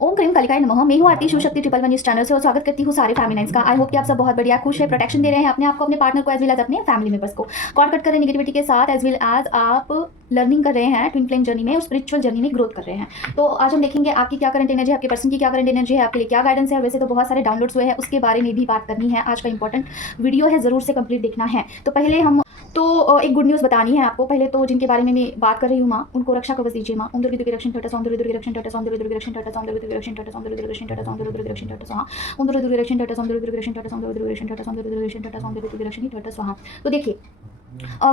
ओम cream कालिकाय नमः। मैं हूँ आरती शिव शक्ति 111 न्यूज़ चैनल से और स्वागत करती हूँ सारे फैमिलीज का। आई होप कि आप सब बहुत बढ़िया खुश है, प्रोटेक्शन दे रहे हैं अपने आप को, अपने पार्टनर को, एज वेल एज अपने फैमिली मेंबर्स को। कॉर्ड कट कर रहे हैं नेगेटिविटी के साथ, एज वेल एज आप लर्निंग कर रहे हैं ट्विन फ्लेम जर्नी में और स्पिरिचुअल जर्नी में ग्रोथ कर रहे हैं। तो आज हम देखेंगे आपकी क्या करंट एनर्जी है, आपके पर्सन की क्या करंट एनर्जी है, आपके लिए क्या गाइडेंस है। वैसे तो बहुत सारे डाउनलोड्स हुए हैं, उसके बारे में भी बात करनी है। आज का इंपॉर्टेंट वीडियो है, जरूर से कंप्लीट देखना है। तो पहले हम एक गुड न्यूज़ बतानी है आपको। पहले तो जिनके बारे में मैं बात कर रही हूँ माँ, उनको रक्षा कवच दीजिए माँ। ओम दुर्गे दुर्गे रक्षण टटा, ओम दुर्गे दुर्गे रक्षण टटा, ओम दुर्गे दुर्गे रक्षण टटा, ओम दुर्गे दुर्गे रक्षण टटा, ओम दुर्गे दुर्गे रक्षण टटा, ओम दुर्गे दुर्गे रक्षण टटा स्वाहा। ओम दुर्गे दुर्गे रक्षण टटा, ओम दुर्गे दुर्गे रक्षण टटा, ओम दुर्गे दुर्गे रक्षण टटा, ओम दुर्गे दुर्गे रक्षण टटा, ओम दुर्गे दुर्गे रक्षण टटा स्वाहा। तो देखिए,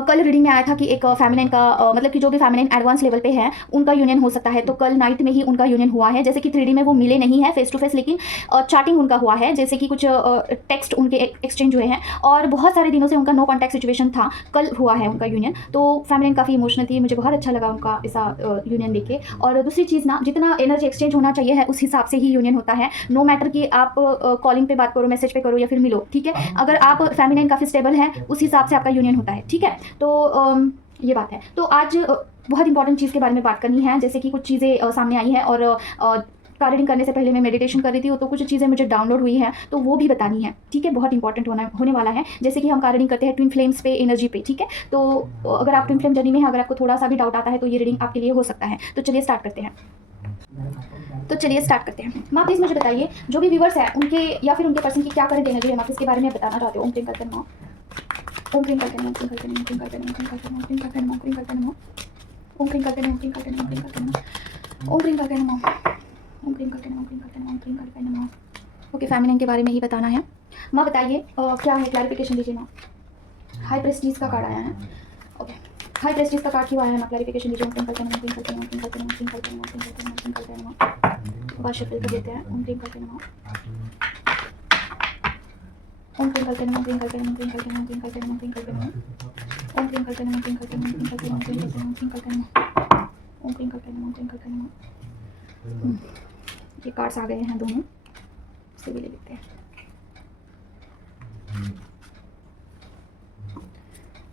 कल रीडिंग में आया था कि एक फेमिनिन का मतलब कि जो भी फेमिनिन एडवांस लेवल पे है उनका यूनियन हो सकता है। तो कल नाइट में ही उनका यूनियन हुआ है। जैसे कि 3D में वो मिले नहीं है फेस टू फेस, लेकिन चैटिंग उनका हुआ है। जैसे कि कुछ टेक्स्ट उनके एक्सचेंज हुए हैं और बहुत सारे दिनों से उनका नो कॉन्टैक्ट सिचुएशन था। कल हुआ है उनका यूनियन। तो फेमिनिन काफ़ी इमोशनल थी, मुझे बहुत अच्छा लगा उनका ऐसा यूनियन देख के। और दूसरी चीज़ ना, जितना एनर्जी एक्सचेंज होना चाहिए है उस हिसाब से ही यूनियन होता है। नो मैटर कि आप कॉलिंग पे बात करो, मैसेज पे करो या फिर मिलो, ठीक है। अगर आप फेमिनिन काफ़ी स्टेबल है उस हिसाब से आपका यूनियन होता है, ठीक है। तो ये बात है। तो आज बहुत इंपॉर्टेंट चीज़ के बारे में बात करनी है। जैसे कि कुछ चीज़ें सामने आई हैं और रीडिंग करने से पहले मैं मेडिटेशन कर रही थी तो कुछ चीज़ें मुझे डाउनलोड हुई हैं, तो वो भी बतानी है, ठीक है। बहुत इंपॉर्टेंट होने वाला है। जैसे कि हम रीडिंग करते हैं ट्विन फ्लेम्स पे एनर्जी पे, ठीक है। तो अगर आप ट्विन फ्लेम जर्नी में हैं, अगर आपको थोड़ा सा भी डाउट आता है तो ये रीडिंग आपके लिए हो सकता है। तो चलिए स्टार्ट करते हैं। माँ प्लीज़ मुझे बताइए, जो भी व्यूवर्स हैं उनके या फिर उनके पर्सन की क्या करंट एनर्जी है, माँ किसके बारे में बताना चाहते हो। ओम क्रीम करते नमः, ओम क्रीम करते नमः, ओम क्रीम करते नमः, ओम क्रीम करते नमः, ओम क्रीम करते नमः, ओम क्रीम करते नमः, ओम क्रीम करते नमः, ओम क्रीम करते नमः, ओम क्रीम करते नमः, ओम क्रीम करते नमः, ओम क्रीम करते नमः, ओम क्रीम करते नमः, ओम क्रीम करते नमः, ओम क्रीम करते नमः। ओके, फेमिनिन के बारे में ही बताना है। माँ बताइए क्या है, क्लैरिफिकेशन दीजिए माँ। हाई प्रेस्टीज का कार्ड आया है। ओके, हाई प्रेस्टीज का कार्ड क्यों आया है माँ, क्लैरिफिकेशन दीजिए। ओम क्रीम करते नमः, ओम क्रीम करते नमः, ओम क्रीम करते नमः, ओम क्रीम करते नमः, ओम क्रीम करते नमः, ओम क्रीम करते नमः। बात शफल कर देते हैं। ओम क्रीम करते नमः, ओम क्रीम करते नमः, ओम क्रीम करते नमः, ओम क्रीम करते नमः, ओम क्रीम करते नमः, ओम क्रीम करते नमः, ओम क्रीम करते नमः, ओम क्रीम करते नमः, ओम क्रीम करते नमः, ओम क्रीम करते नमः, ओम क्रीम करते नमः, ओम क्रीम करते नमः, ओम क्रीम करते नमः। ये कार्ड्स आ गए हैं दोनों, इसे भी ले लेते हैं।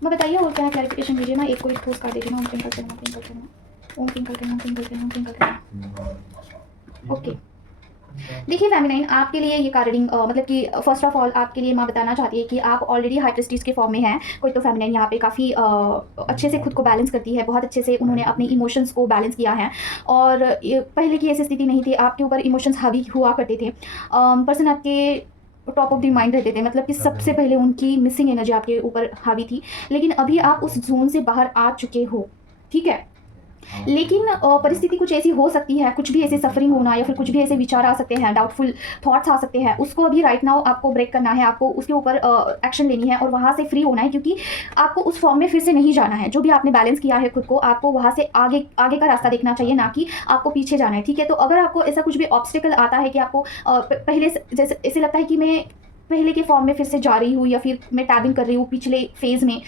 मैं बताइए और क्या है, क्लैरिफिकेशन दीजिए ना। एक को एक ठोस कार्ड दीजिए ना। ओम क्रीम करते नमः, ओम क्रीम करते नमः, ओम क्रीम करते नमः, ओम क्रीम करते नमः, ओम क्रीम करते नमः। ओके, देखिए फेमिनाइन, आपके लिए ये कार्डिंग मतलब कि फर्स्ट ऑफ ऑल आपके लिए माँ बताना चाहती है कि आप ऑलरेडी हाई प्रेस्टीज के फॉर्म में हैं। कोई तो फेमिनाइन यहाँ पे काफ़ी अच्छे से खुद को बैलेंस करती है, बहुत अच्छे से उन्होंने अपने इमोशंस को बैलेंस किया है। और पहले की ऐसी स्थिति नहीं थी, आपके ऊपर इमोशंस हावी हुआ करते थे। पर्सन आपके टॉप ऑफ द माइंड रहते थे, मतलब कि सबसे पहले उनकी मिसिंग एनर्जी आपके ऊपर हावी थी। लेकिन अभी आप उस जोन से बाहर आ चुके हो, ठीक है। लेकिन परिस्थिति कुछ ऐसी हो सकती है, कुछ भी ऐसे सफरिंग होना या फिर कुछ भी ऐसे विचार आ सकते हैं, डाउटफुल थॉट्स आ सकते हैं, उसको अभी राइट नाउ आपको ब्रेक करना है, आपको उसके ऊपर एक्शन लेनी है और वहाँ से फ्री होना है। क्योंकि आपको उस फॉर्म में फिर से नहीं जाना है। जो भी आपने बैलेंस किया है खुद को, आपको वहाँ से आगे आगे का रास्ता देखना चाहिए, ना कि आपको पीछे जाना है, ठीक है। तो अगर आपको ऐसा कुछ भी ऑब्स्टिकल आता है कि आपको पहले जैसे ऐसे लगता है कि मैं पहले के फॉर्म में फिर से जा रही हूँ या फिर मैं टैबिंग कर रही हूँ पिछले फेज़ में,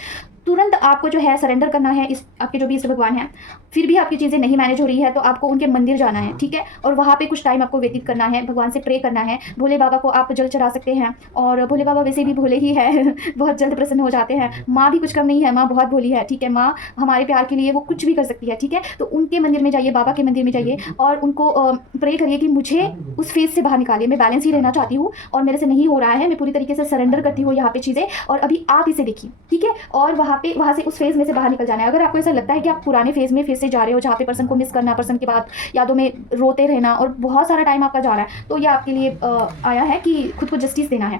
तुरंत आपको जो है सरेंडर करना है। इस आपके जो भी इष्ट भगवान हैं, फिर भी आपकी चीज़ें नहीं मैनेज हो रही है तो आपको उनके मंदिर जाना है, ठीक है। और वहाँ पे कुछ टाइम आपको व्यतीत करना है, भगवान से प्रे करना है। भोले बाबा को आप जल चढ़ा सकते हैं और भोले बाबा वैसे भी भोले ही है बहुत जल्द प्रसन्न हो जाते हैं। माँ भी कुछ कम नहीं है, माँ बहुत भोली है, ठीक है। माँ हमारे प्यार के लिए वो कुछ भी कर सकती है, ठीक है। तो उनके मंदिर में जाइए, बाबा के मंदिर में जाइए और उनको प्रे करिए कि मुझे उस फेज से बाहर निकालिए। मैं बैलेंस ही रहना चाहती हूँ और मेरे से नहीं हो रहा है, मैं पूरी तरीके से सरेंडर करती हूँ यहाँ पे चीज़ें, और अभी आप इसे देखिए, ठीक है। और वहाँ से उस फेज में से बाहर निकल जाना है। अगर आपको ऐसा लगता है कि आप पुराने फेज में फिर से जा रहे हो, जहाँ पे पर्सन को मिस करना, पर्सन के बाद यादों में रोते रहना और बहुत सारा टाइम आपका जा रहा है, तो ये आपके लिए आया है कि खुद को जस्टिस देना है।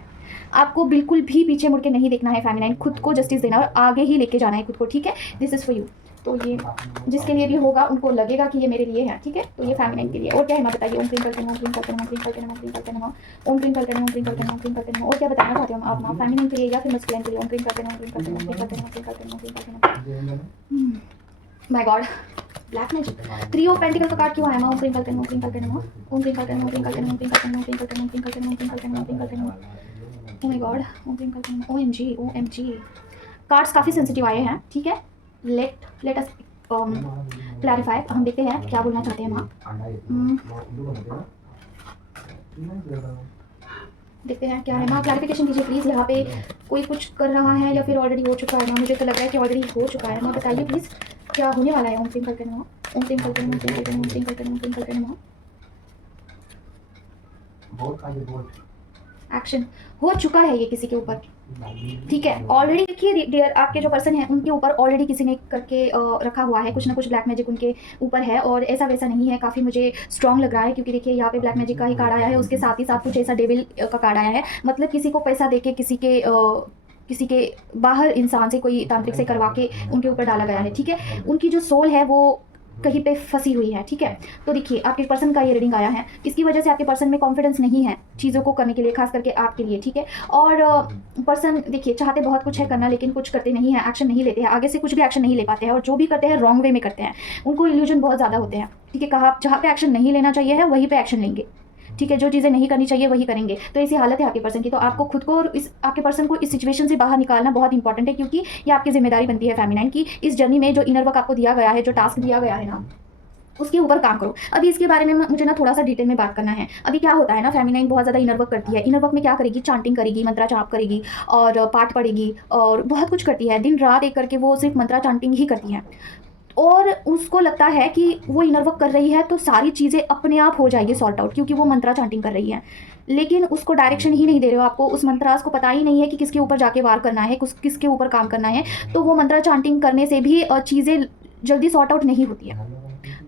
आपको बिल्कुल भी पीछे मुड़ के नहीं देखना है फेमिनाइन, खुद को जस्टिस देना और आगे ही लेके जाना है खुद को, ठीक है। This is for you. तो ये जिसके लिए भी होगा उनको लगेगा कि ये मेरे लिए है, ठीक है। तो ये फेमिनाइन के लिए। और क्या है माँ बताइए। ओम क्रीम करते नमः, ओम क्रीम करते नमः, ओम क्रीम करते नमः, ओम क्रीम करते नमः, ओम क्रीम करते नमः, ओम क्रीम करते नमः, ओम क्रीम करते नमः। और क्या बताना चाहते हो आप माँ, फेमिनाइन के लिए या फिर मस्कुलिन के लिए। ओम क्रीम करते नमः, ओम क्रीम करते नमः, ओम क्रीम करते नमः, ओम क्रीम करते नमः, ओम क्रीम करते नमः। My God, black magic. 3 of pentacle का कार्ड क्यों आया माँ। ओम क्रीम करते नमः, ओम क्रीम करते नमः, ओम क्रीम करते नमः, ओम क्रीम करते नमः, ओम क्रीम करते नमः, ओम क्रीम करते नमः, ओम क्रीम करते नमः, ओम क्रीम करते नमः, ओम क्रीम करते नमः। ओ माय गॉड, ओम क्रीम करते नमः। OMG OMG, कार्ड्स काफ़ी सेंसिटिव आए हैं, ठीक है। Let us clarify. हम देखते हैं क्या बोलना चाहते हैं माँ। देखते हैं क्या है माँ, क्लैरिफिकेशन दीजिए प्लीज़। यहाँ पे कोई कुछ कर रहा है या फिर ऑलरेडी हो चुका है माँ। मुझे तो लग रहा है कि ऑलरेडी हो चुका है माँ, बताइए प्लीज़ क्या होने वाला है। ओम क्रीम करते नमः, ओम क्रीम करते नमः, ओम क्रीम करते नमः, ओम क्रीम करते नमः, ओम क्रीम करते नमः। एक्शन हो चुका है ये किसी के ऊपर, ठीक है। ऑलरेडी देखिए डियर, आपके जो पर्सन है उनके ऊपर ऑलरेडी किसी ने करके रखा हुआ है, कुछ ना कुछ ब्लैक मैजिक उनके ऊपर है, और ऐसा वैसा नहीं है, काफ़ी मुझे स्ट्रॉन्ग लग रहा है, क्योंकि देखिए यहाँ पे ब्लैक मैजिक का ही कार्ड आया है, उसके साथ ही साथ कुछ ऐसा डेविल का कार्ड आया है, मतलब किसी को पैसा दे के किसी के बाहर इंसान से कोई तांत्रिक से करवा के उनके ऊपर डाला गया है, ठीक है। उनकी जो सोल है वो कहीं पे फंसी हुई है, ठीक है। तो देखिए आपके पर्सन का ये रीडिंग आया है, इसकी वजह से आपके पर्सन में कॉन्फिडेंस नहीं है चीज़ों को करने के लिए, खास करके आपके लिए, ठीक है। और पर्सन देखिए चाहते बहुत कुछ है करना, लेकिन कुछ करते नहीं है, एक्शन नहीं लेते हैं, आगे से कुछ भी एक्शन नहीं ले पाते हैं, और जो भी करते हैं रॉन्ग वे में करते हैं, उनको इल्यूजन बहुत ज़्यादा होते हैं, ठीक है। कहा जहाँ पे एक्शन नहीं लेना चाहिए है वहीं पे एक्शन लेंगे, ठीक है। जो चीज़ें नहीं करनी चाहिए वही करेंगे। तो ऐसी हालत है आपके पर्सन की, तो आपको खुद को और आपके पर्सन को इस सिचुएशन से बाहर निकालना बहुत इंपॉर्टेंट है, क्योंकि ये आपकी जिम्मेदारी बनती है फेमिनाइन की। इस जर्नी में जो इनर वर्क आपको दिया गया है, जो टास्क दिया गया है ना, उसके ऊपर काम करो। अभी इसके बारे में मुझे ना थोड़ा सा डिटेल में बात करना है। अभी क्या होता है ना, फेमिनाइन बहुत ज़्यादा इनर वर्क करती है। इनर वर्क में क्या करेगी, चांटिंग करेगी, मंत्रा जाप करेगी, और पाठ पढ़ेगी, और बहुत कुछ करती है। दिन रात एक करके वो सिर्फ मंत्रा चांटिंग ही करती है, और उसको लगता है कि वो इनर वर्क कर रही है तो सारी चीज़ें अपने आप हो जाएगी सॉर्ट आउट, क्योंकि वो मंत्रा चांटिंग कर रही है। लेकिन उसको डायरेक्शन ही नहीं दे रहे हो आपको, उस मंत्रास को पता ही नहीं है कि किसके ऊपर जाके वार करना है, किसके ऊपर काम करना है। तो वो मंत्रा चांटिंग करने से भी चीज़ें जल्दी सॉर्ट आउट नहीं होती है,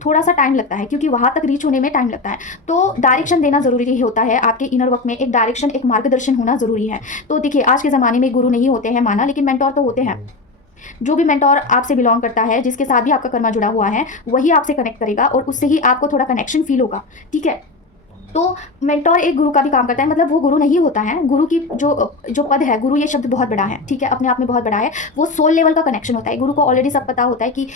थोड़ा सा टाइम लगता है, क्योंकि वहाँ तक रीच होने में टाइम लगता है। तो डायरेक्शन देना ज़रूरी होता है आपके इनर वर्क में, एक डायरेक्शन, एक मार्गदर्शन होना ज़रूरी है। तो देखिए आज के ज़माने में गुरु नहीं होते हैं माना, लेकिन मेंटोर तो होते हैं। जो भी मेंटोर आपसे बिलोंग करता है, जिसके साथ भी आपका कर्मा जुड़ा हुआ है, वही आपसे कनेक्ट करेगा, और उससे ही आपको थोड़ा कनेक्शन फील होगा, ठीक है। तो मेंटोर एक गुरु का भी काम करता है, मतलब वो गुरु नहीं होता है। गुरु की जो पद है, गुरु ये शब्द बहुत बड़ा है, ठीक है, अपने आप में बहुत बड़ा है। वो सोल लेवल का कनेक्शन होता है। गुरु को ऑलरेडी सब पता होता है कि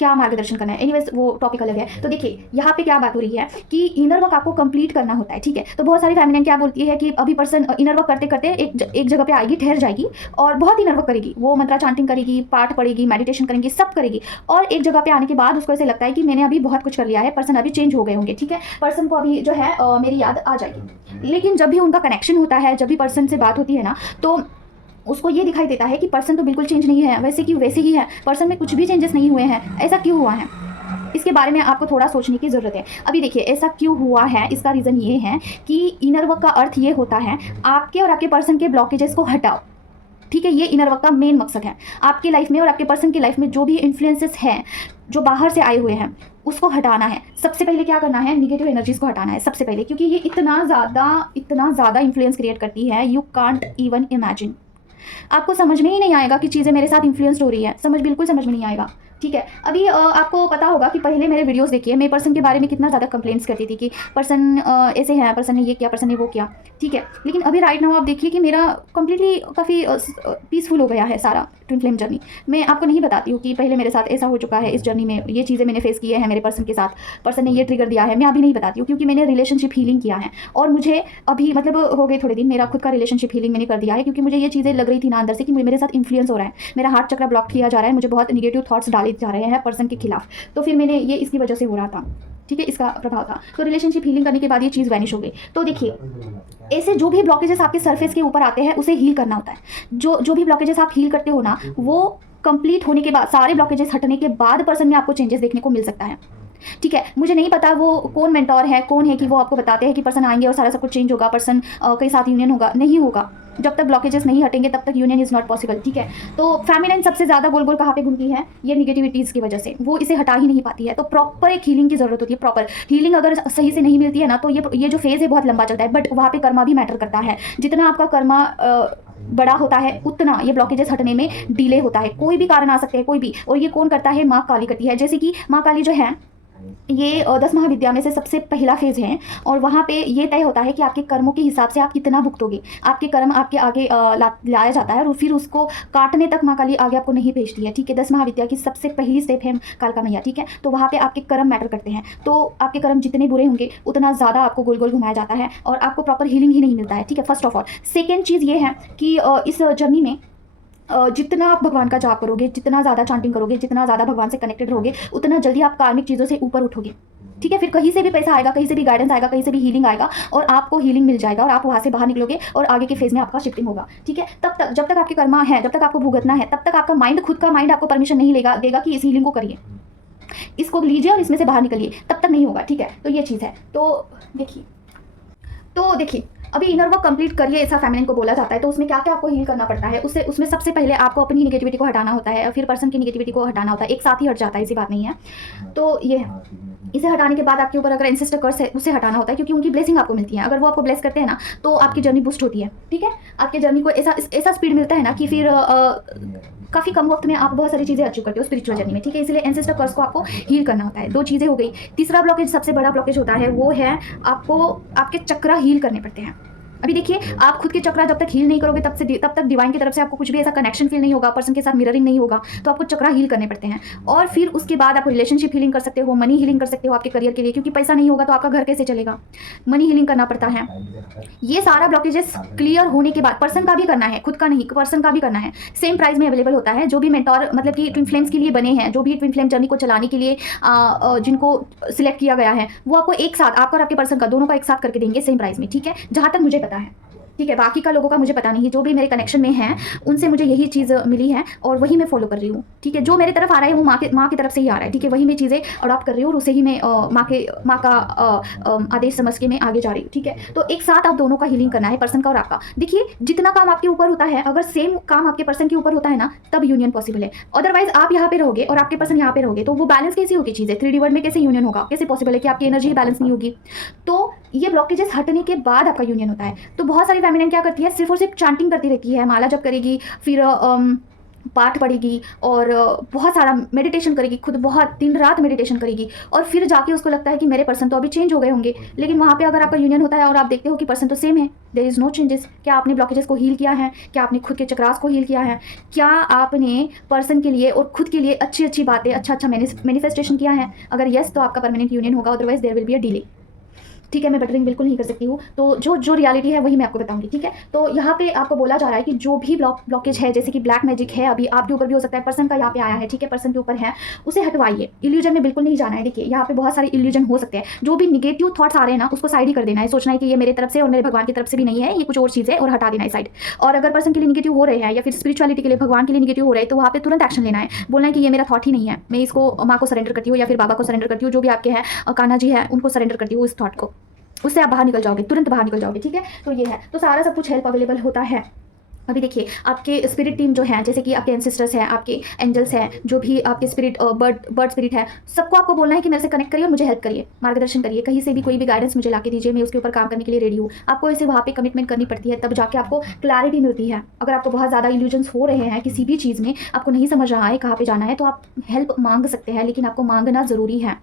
क्या मार्गदर्शन करना है। एनीवेज वो टॉपिक अलग है। तो देखिए यहाँ पे क्या बात हो रही है कि इनर वर्क आपको कंप्लीट करना होता है, ठीक है। तो बहुत सारी फेमिनिन क्या बोलती है कि अभी पर्सन इनर वर्क करते करते एक जगह पे आएगी, ठहर जाएगी, और बहुत इनर वर्क करेगी, वो मंत्रा चांटिंग करेगी, पाठ पढ़ेगी, मेडिटेशन करेगी, सब करेगी, और एक जगह पे आने के बाद उसको ऐसे लगता है कि मैंने अभी बहुत कुछ कर लिया है, पर्सन अभी चेंज हो गए होंगे, ठीक है, पर्सन को अभी जो है मेरी याद आ जाएगी। लेकिन जब भी उनका कनेक्शन होता है, जब भी पर्सन से बात होती है ना, तो उसको ये दिखाई देता है कि पर्सन तो बिल्कुल चेंज नहीं है, वैसे की वैसे ही है, पर्सन में कुछ भी चेंजेस नहीं हुए हैं। ऐसा क्यों हुआ है, इसके बारे में आपको थोड़ा सोचने की ज़रूरत है। अभी देखिए ऐसा क्यों हुआ है, इसका रीज़न ये है कि इनर वर्क का अर्थ ये होता है आपके और आपके पर्सन के ब्लॉकेजेस को हटाओ, ठीक है। ये इनर वर्क का मेन मकसद है। आपके लाइफ में और आपके पर्सन की लाइफ में जो भी इन्फ्लुएंसेस हैं, जो बाहर से आए हुए हैं, उसको हटाना है। सबसे पहले क्या करना है, निगेटिव एनर्जीज को हटाना है सबसे पहले, क्योंकि ये इतना ज़्यादा इन्फ्लुएंस क्रिएट करती है, यू कांट इवन इमेजिन। आपको समझ में ही नहीं आएगा कि चीज़ें मेरे साथ इन्फ्लुएंस्ड हो रही है, बिल्कुल समझ में नहीं आएगा, ठीक है। अभी आपको पता होगा कि पहले मेरे वीडियोस देखिए, मैं पर्सन के बारे में कितना ज़्यादा कंप्लेंट्स करती थी कि पर्सन ऐसे है, पर्सन ने ये किया, पर्सन ने वो किया, ठीक है। लेकिन अभी राइट नाउ आप देखिए कि मेरा कंप्लीटली काफ़ी पीसफुल हो गया है सारा ट्विन फ्लेम जर्नी। मैं आपको नहीं बताती हूँ कि पहले मेरे साथ ऐसा हो चुका है, इस जर्नी में ये चीज़ें मैंने फेस की है मेरे पर्सन के साथ, पर्सन ने ये ट्रिगर दिया है, मैं अभी नहीं बताती हूँ, क्योंकि मैंने रिलेशनशिप हीलिंग किया है, और मुझे अभी मतलब हो गए थोड़े दिन मेरा खुद का रिलेशनशिप हीलिंग मैंने कर दिया है, क्योंकि मुझे ये चीज़ें लग रही थी ना अंदर से कि मेरे साथ इन्फ्लुएंस हो रहा है, मेरा हार्ट चक्र ब्लॉक किया जा रहा है, मुझे बहुत निगेटिव थॉट्स डाले जा रहे हैं पर्सन के खिलाफ। तो फिर मैंने ये इसकी वजह से हो रहा था, ठीक है, इसका प्रभाव था। तो रिलेशनशिप हीलिंग करने के बाद ये चीज़ वैनिश हो गई। तो देखिए ऐसे जो भी ब्लॉकेजेस आपके सरफेस के ऊपर आते हैं उसे हील करना होता है। जो भी ब्लॉकेजेस आप हील करते हो ना, वो कंप्लीट होने के बाद, सारे ब्लॉकेजेस हटने के बाद पर्सन में आपको चेंजेस देखने को मिल सकता है, ठीक है। मुझे नहीं पता वो कौन मेंटोर है, कौन है कि वो आपको बताते हैं कि पर्सन आएंगे और सारा सब कुछ चेंज होगा, पर्सन के साथ यूनियन होगा, नहीं होगा। जब तक ब्लॉकेजेस नहीं हटेंगे तब तक यूनियन इज़ नॉट पॉसिबल, ठीक है। तो फेमिनिन सबसे ज़्यादा गोल गोल कहाँ पे घूमती है, ये निगेटिविटीज़ की वजह से, वो इसे हटा ही नहीं पाती है। तो प्रॉपर एक हीलिंग की ज़रूरत होती है। प्रॉपर हीलिंग अगर सही से नहीं मिलती है ना, तो ये जो फेज़ है बहुत लंबा चलता है, बट वहाँ पे कर्मा भी मैटर करता है। जितना आपका कर्मा बड़ा होता है उतना ये ब्लॉकेजेस हटने में डिले होता है। कोई भी कारण आ सकते हैं, कोई भी, और ये कौन करता है, माँ काली करती है। जैसे कि माँ काली जो है ये 10 महाविद्या में से सबसे पहला फेज़ है, और वहाँ पे ये तय होता है कि आपके कर्मों के हिसाब से आप कितना भुगतोगे। आपके कर्म आपके आगे लाया जाता है, और फिर उसको काटने तक माँ काली आगे आपको नहीं भेजती है, ठीक है। 10 महाविद्या की सबसे पहली स्टेप है कालका मैया, ठीक है। तो वहाँ पे आपके कर्म मैटर करते हैं। तो आपके कर्म जितने बुरे होंगे उतना ज़्यादा आपको गोल गोल घुमाया जाता है, और आपको प्रॉपर हीलिंग ही नहीं मिलता है, ठीक है, फर्स्ट ऑफ ऑल। सेकेंड चीज़ ये है कि इस जर्नी में जितना आप भगवान का जाप करोगे, जितना ज़्यादा चांटिंग करोगे, जितना ज़्यादा भगवान से कनेक्टेड रहोगे, उतना जल्दी आप कार्मिक चीज़ों से ऊपर उठोगे, ठीक है। फिर कहीं से भी पैसा आएगा, कहीं से भी गाइडेंस आएगा, कहीं से भी हीलिंग आएगा, और आपको हीलिंग मिल जाएगा, और आप वहाँ से बाहर निकलोगे, और आगे के फेज़ में आपका शिफ्टिंग होगा, ठीक है। तब तक जब तक आपके कर्मा है, जब तक आपको भुगतना है, तब तक आपका माइंड, खुद का माइंड आपको परमिशन नहीं देगा कि इस हीलिंग को करिए, इसको लीजिए और इसमें से बाहर निकलिए, तब तक नहीं होगा, ठीक है। तो ये चीज़ है। तो देखिए तो देखिए, अभी इनर वर्क कंप्लीट करिए, ऐसा फेमिनिन को बोला जाता है। तो उसमें क्या क्या आपको हील करना पड़ता है, उसमें सबसे पहले आपको अपनी नेगेटिविटी को हटाना होता है, फिर पर्सन की नेगेटिविटी को हटाना होता है। एक साथ ही हट जाता है, ऐसी बात नहीं है। तो ये इसे हटाने के बाद आपके ऊपर अगर एंसेस्टर कर्स है उसे हटाना होता है, क्योंकि उनकी ब्लेसिंग आपको मिलती है। अगर वो आपको ब्लेस करते हैं ना तो आपकी जर्नी बूस्ट होती है, ठीक है। आपकी जर्नी को ऐसा स्पीड मिलता है ना कि फिर काफ़ी कम वक्त में आप बहुत सारी चीज़ें अचीव करते हो स्पिरिचुअल जर्नी में, ठीक है। इसलिए एंसेस्टर कर्स को आपको हील करना होता है। 2 चीज़ें हो गई। तीसरा ब्लॉकेज, सबसे बड़ा ब्लॉकेज होता है, वो है आपको आपके चक्र हील करने पड़ते हैं। अभी देखिए, आप खुद के चक्रा जब तक हील नहीं करोगे तब तक डिवाइन की तरफ से आपको कुछ भी ऐसा कनेक्शन फील नहीं होगा, पर्सन के साथ मिररिंग नहीं होगा। तो आपको चक्रा हील करने पड़ते हैं। और फिर उसके बाद आप रिलेशनशिप हीलिंग कर सकते हो, मनी हीलिंग कर सकते हो आपके करियर के लिए, क्योंकि पैसा नहीं होगा तो आपका घर कैसे चलेगा। मनी हीलिंग करना पड़ता है। ये सारा ब्लॉकेजेस क्लियर होने के बाद पर्सन का भी करना है, खुद का नहीं, पर्सन का भी करना है। सेम प्राइस में अवेलेबल होता है। जो भी मेंटोर मतलब कि ट्विन फ्लेम्स के लिए बने हैं, जो भी ट्विन फ्लेम जर्नी को चलाने के लिए जिनको सिलेक्ट किया गया है, वो आपको एक साथ, आपका और आपके पर्सन का, दोनों का एक साथ करके देंगे सेम प्राइस में, ठीक है। जहाँ तक मुझे पता है, ठीक है। बाकी का लोगों का मुझे पता नहीं है। जो भी मेरे कनेक्शन में हैं उनसे मुझे यही चीज़ मिली है और वही मैं फॉलो कर रही हूँ, ठीक है। जो मेरे तरफ आ रहा है वो माँ की तरफ से ही आ रहा है, ठीक है। वही मैं चीज़ें अडॉप्ट कर रही हूँ और उसे ही मैं माँ का आदेश समझ के मैं आगे जा रही हूँ, ठीक है। तो एक साथ आप दोनों का हीलिंग करना है, पर्सन का और आपका। देखिए, जितना काम आपके ऊपर होता है, अगर सेम काम आपके पर्सन के ऊपर होता है ना, तब यूनियन पॉसिबल है। अदरवाइज आप यहाँ पे रहोगे और आपके पर्सन यहाँ पे रहोगे तो वो बैलेंस कैसी होगी चीज़ें, 3D वर्ल्ड में कैसे यूनियन होगा, कैसे पॉसिबल है कि आपकी एनर्जी बैलेंस नहीं होगी। तो ये ब्लॉकेजेस हटने के बाद आपका यूनियन होता है। तो बहुत सारी फेमिनिन क्या करती है, सिर्फ और सिर्फ चांटिंग करती रहती है, माला जप करेगी, फिर पाठ पढ़ेगी और बहुत सारा मेडिटेशन करेगी, खुद बहुत दिन रात मेडिटेशन करेगी, और फिर जाके उसको लगता है कि मेरे पर्सन तो अभी चेंज हो गए होंगे। लेकिन वहाँ पे अगर आपका यूनियन होता है और आप देखते हो कि पर्सन तो सेम है, देयर इज़ नो चेंजेस। क्या आपने ब्लॉकेजेस को हील किया है? क्या आपने खुद के चक्रास को हील किया है? क्या आपने पर्सन के लिए और खुद के लिए अच्छी अच्छी बातें, अच्छा मैनिफेस्टेशन किया है? अगर येस तो आपका परमानेंट यूनियन होगा, otherwise there will be a delay, ठीक है। मैं बटरिंग बिल्कुल नहीं कर सकती हूँ। तो जो रियलिटी है वही मैं आपको बताऊंगी, ठीक है। तो यहाँ पे आपको बोला जा रहा है कि जो भी ब्लॉकेज है, जैसे कि ब्लैक मैजिक है, अभी आपके ऊपर भी हो सकता है, पर्सन का यहाँ पे आया है, ठीक है, पर्सन के ऊपर है, उसे हटवाइए। इल्यूजन में बिल्कुल नहीं जाना है। देखिए, यहाँ पे बहुत सारे इल्यूजन हो सकते हैं। जो भी निगेटिव थॉट्स आ रहे हैं ना, उसको साइड ही कर देना है। सोचना है कि ये मेरे तरफ से और मेरे भगवान की तरफ से भी नहीं है, ये कुछ और चीज़ है, और हटा देना है साइड। और अगर पर्सन के लिए निगेटिव हो रहे हैं या फिर स्पिरिचुअलिटी के लिए, भगवान के लिए निगेटिव हो रहे हैं, तो वहाँ पे तुरंत एक्शन लेना है। बोलना है कि ये मेरा थॉट ही नहीं है, मैं इसको माँ को सरेंडर करती हूँ या फिर बाबा को सरेंडर करती हूँ, जो भी आपके हैं, कान्हा जी है, उनको सरेंडर करती हूँ इस थॉट को। उससे आप बाहर निकल जाओगे, तुरंत बाहर निकल जाओगे, ठीक है। तो ये है, तो सारा सब कुछ हेल्प अवेलेबल होता है। अभी देखिए, आपके स्पिरिट टीम जो है, जैसे कि आपके एंसेस्टर्स हैं, आपके एंजल्स हैं, जो भी आपके स्पिरिट बर्ड स्पिरिट है, सबको आपको बोलना है कि मेरे से कनेक्ट करिए और मुझे हेल्प करिए, मार्गदर्शन करिए, कहीं से भी कोई भी गाइडेंस मुझे लाके दीजिए, मैं उसके ऊपर काम करने के लिए रेडी हूँ। आपको ऐसे वहाँ पे कमिटमेंट करनी पड़ती है, तब जाके आपको क्लैरिटी मिलती है। अगर आपको बहुत ज़्यादा इल्यूजन्स हो रहे हैं किसी भी चीज़ में, आपको नहीं समझ रहा है कहाँ पे जाना है, तो आप हेल्प मांग सकते हैं, लेकिन आपको मांगना ज़रूरी है।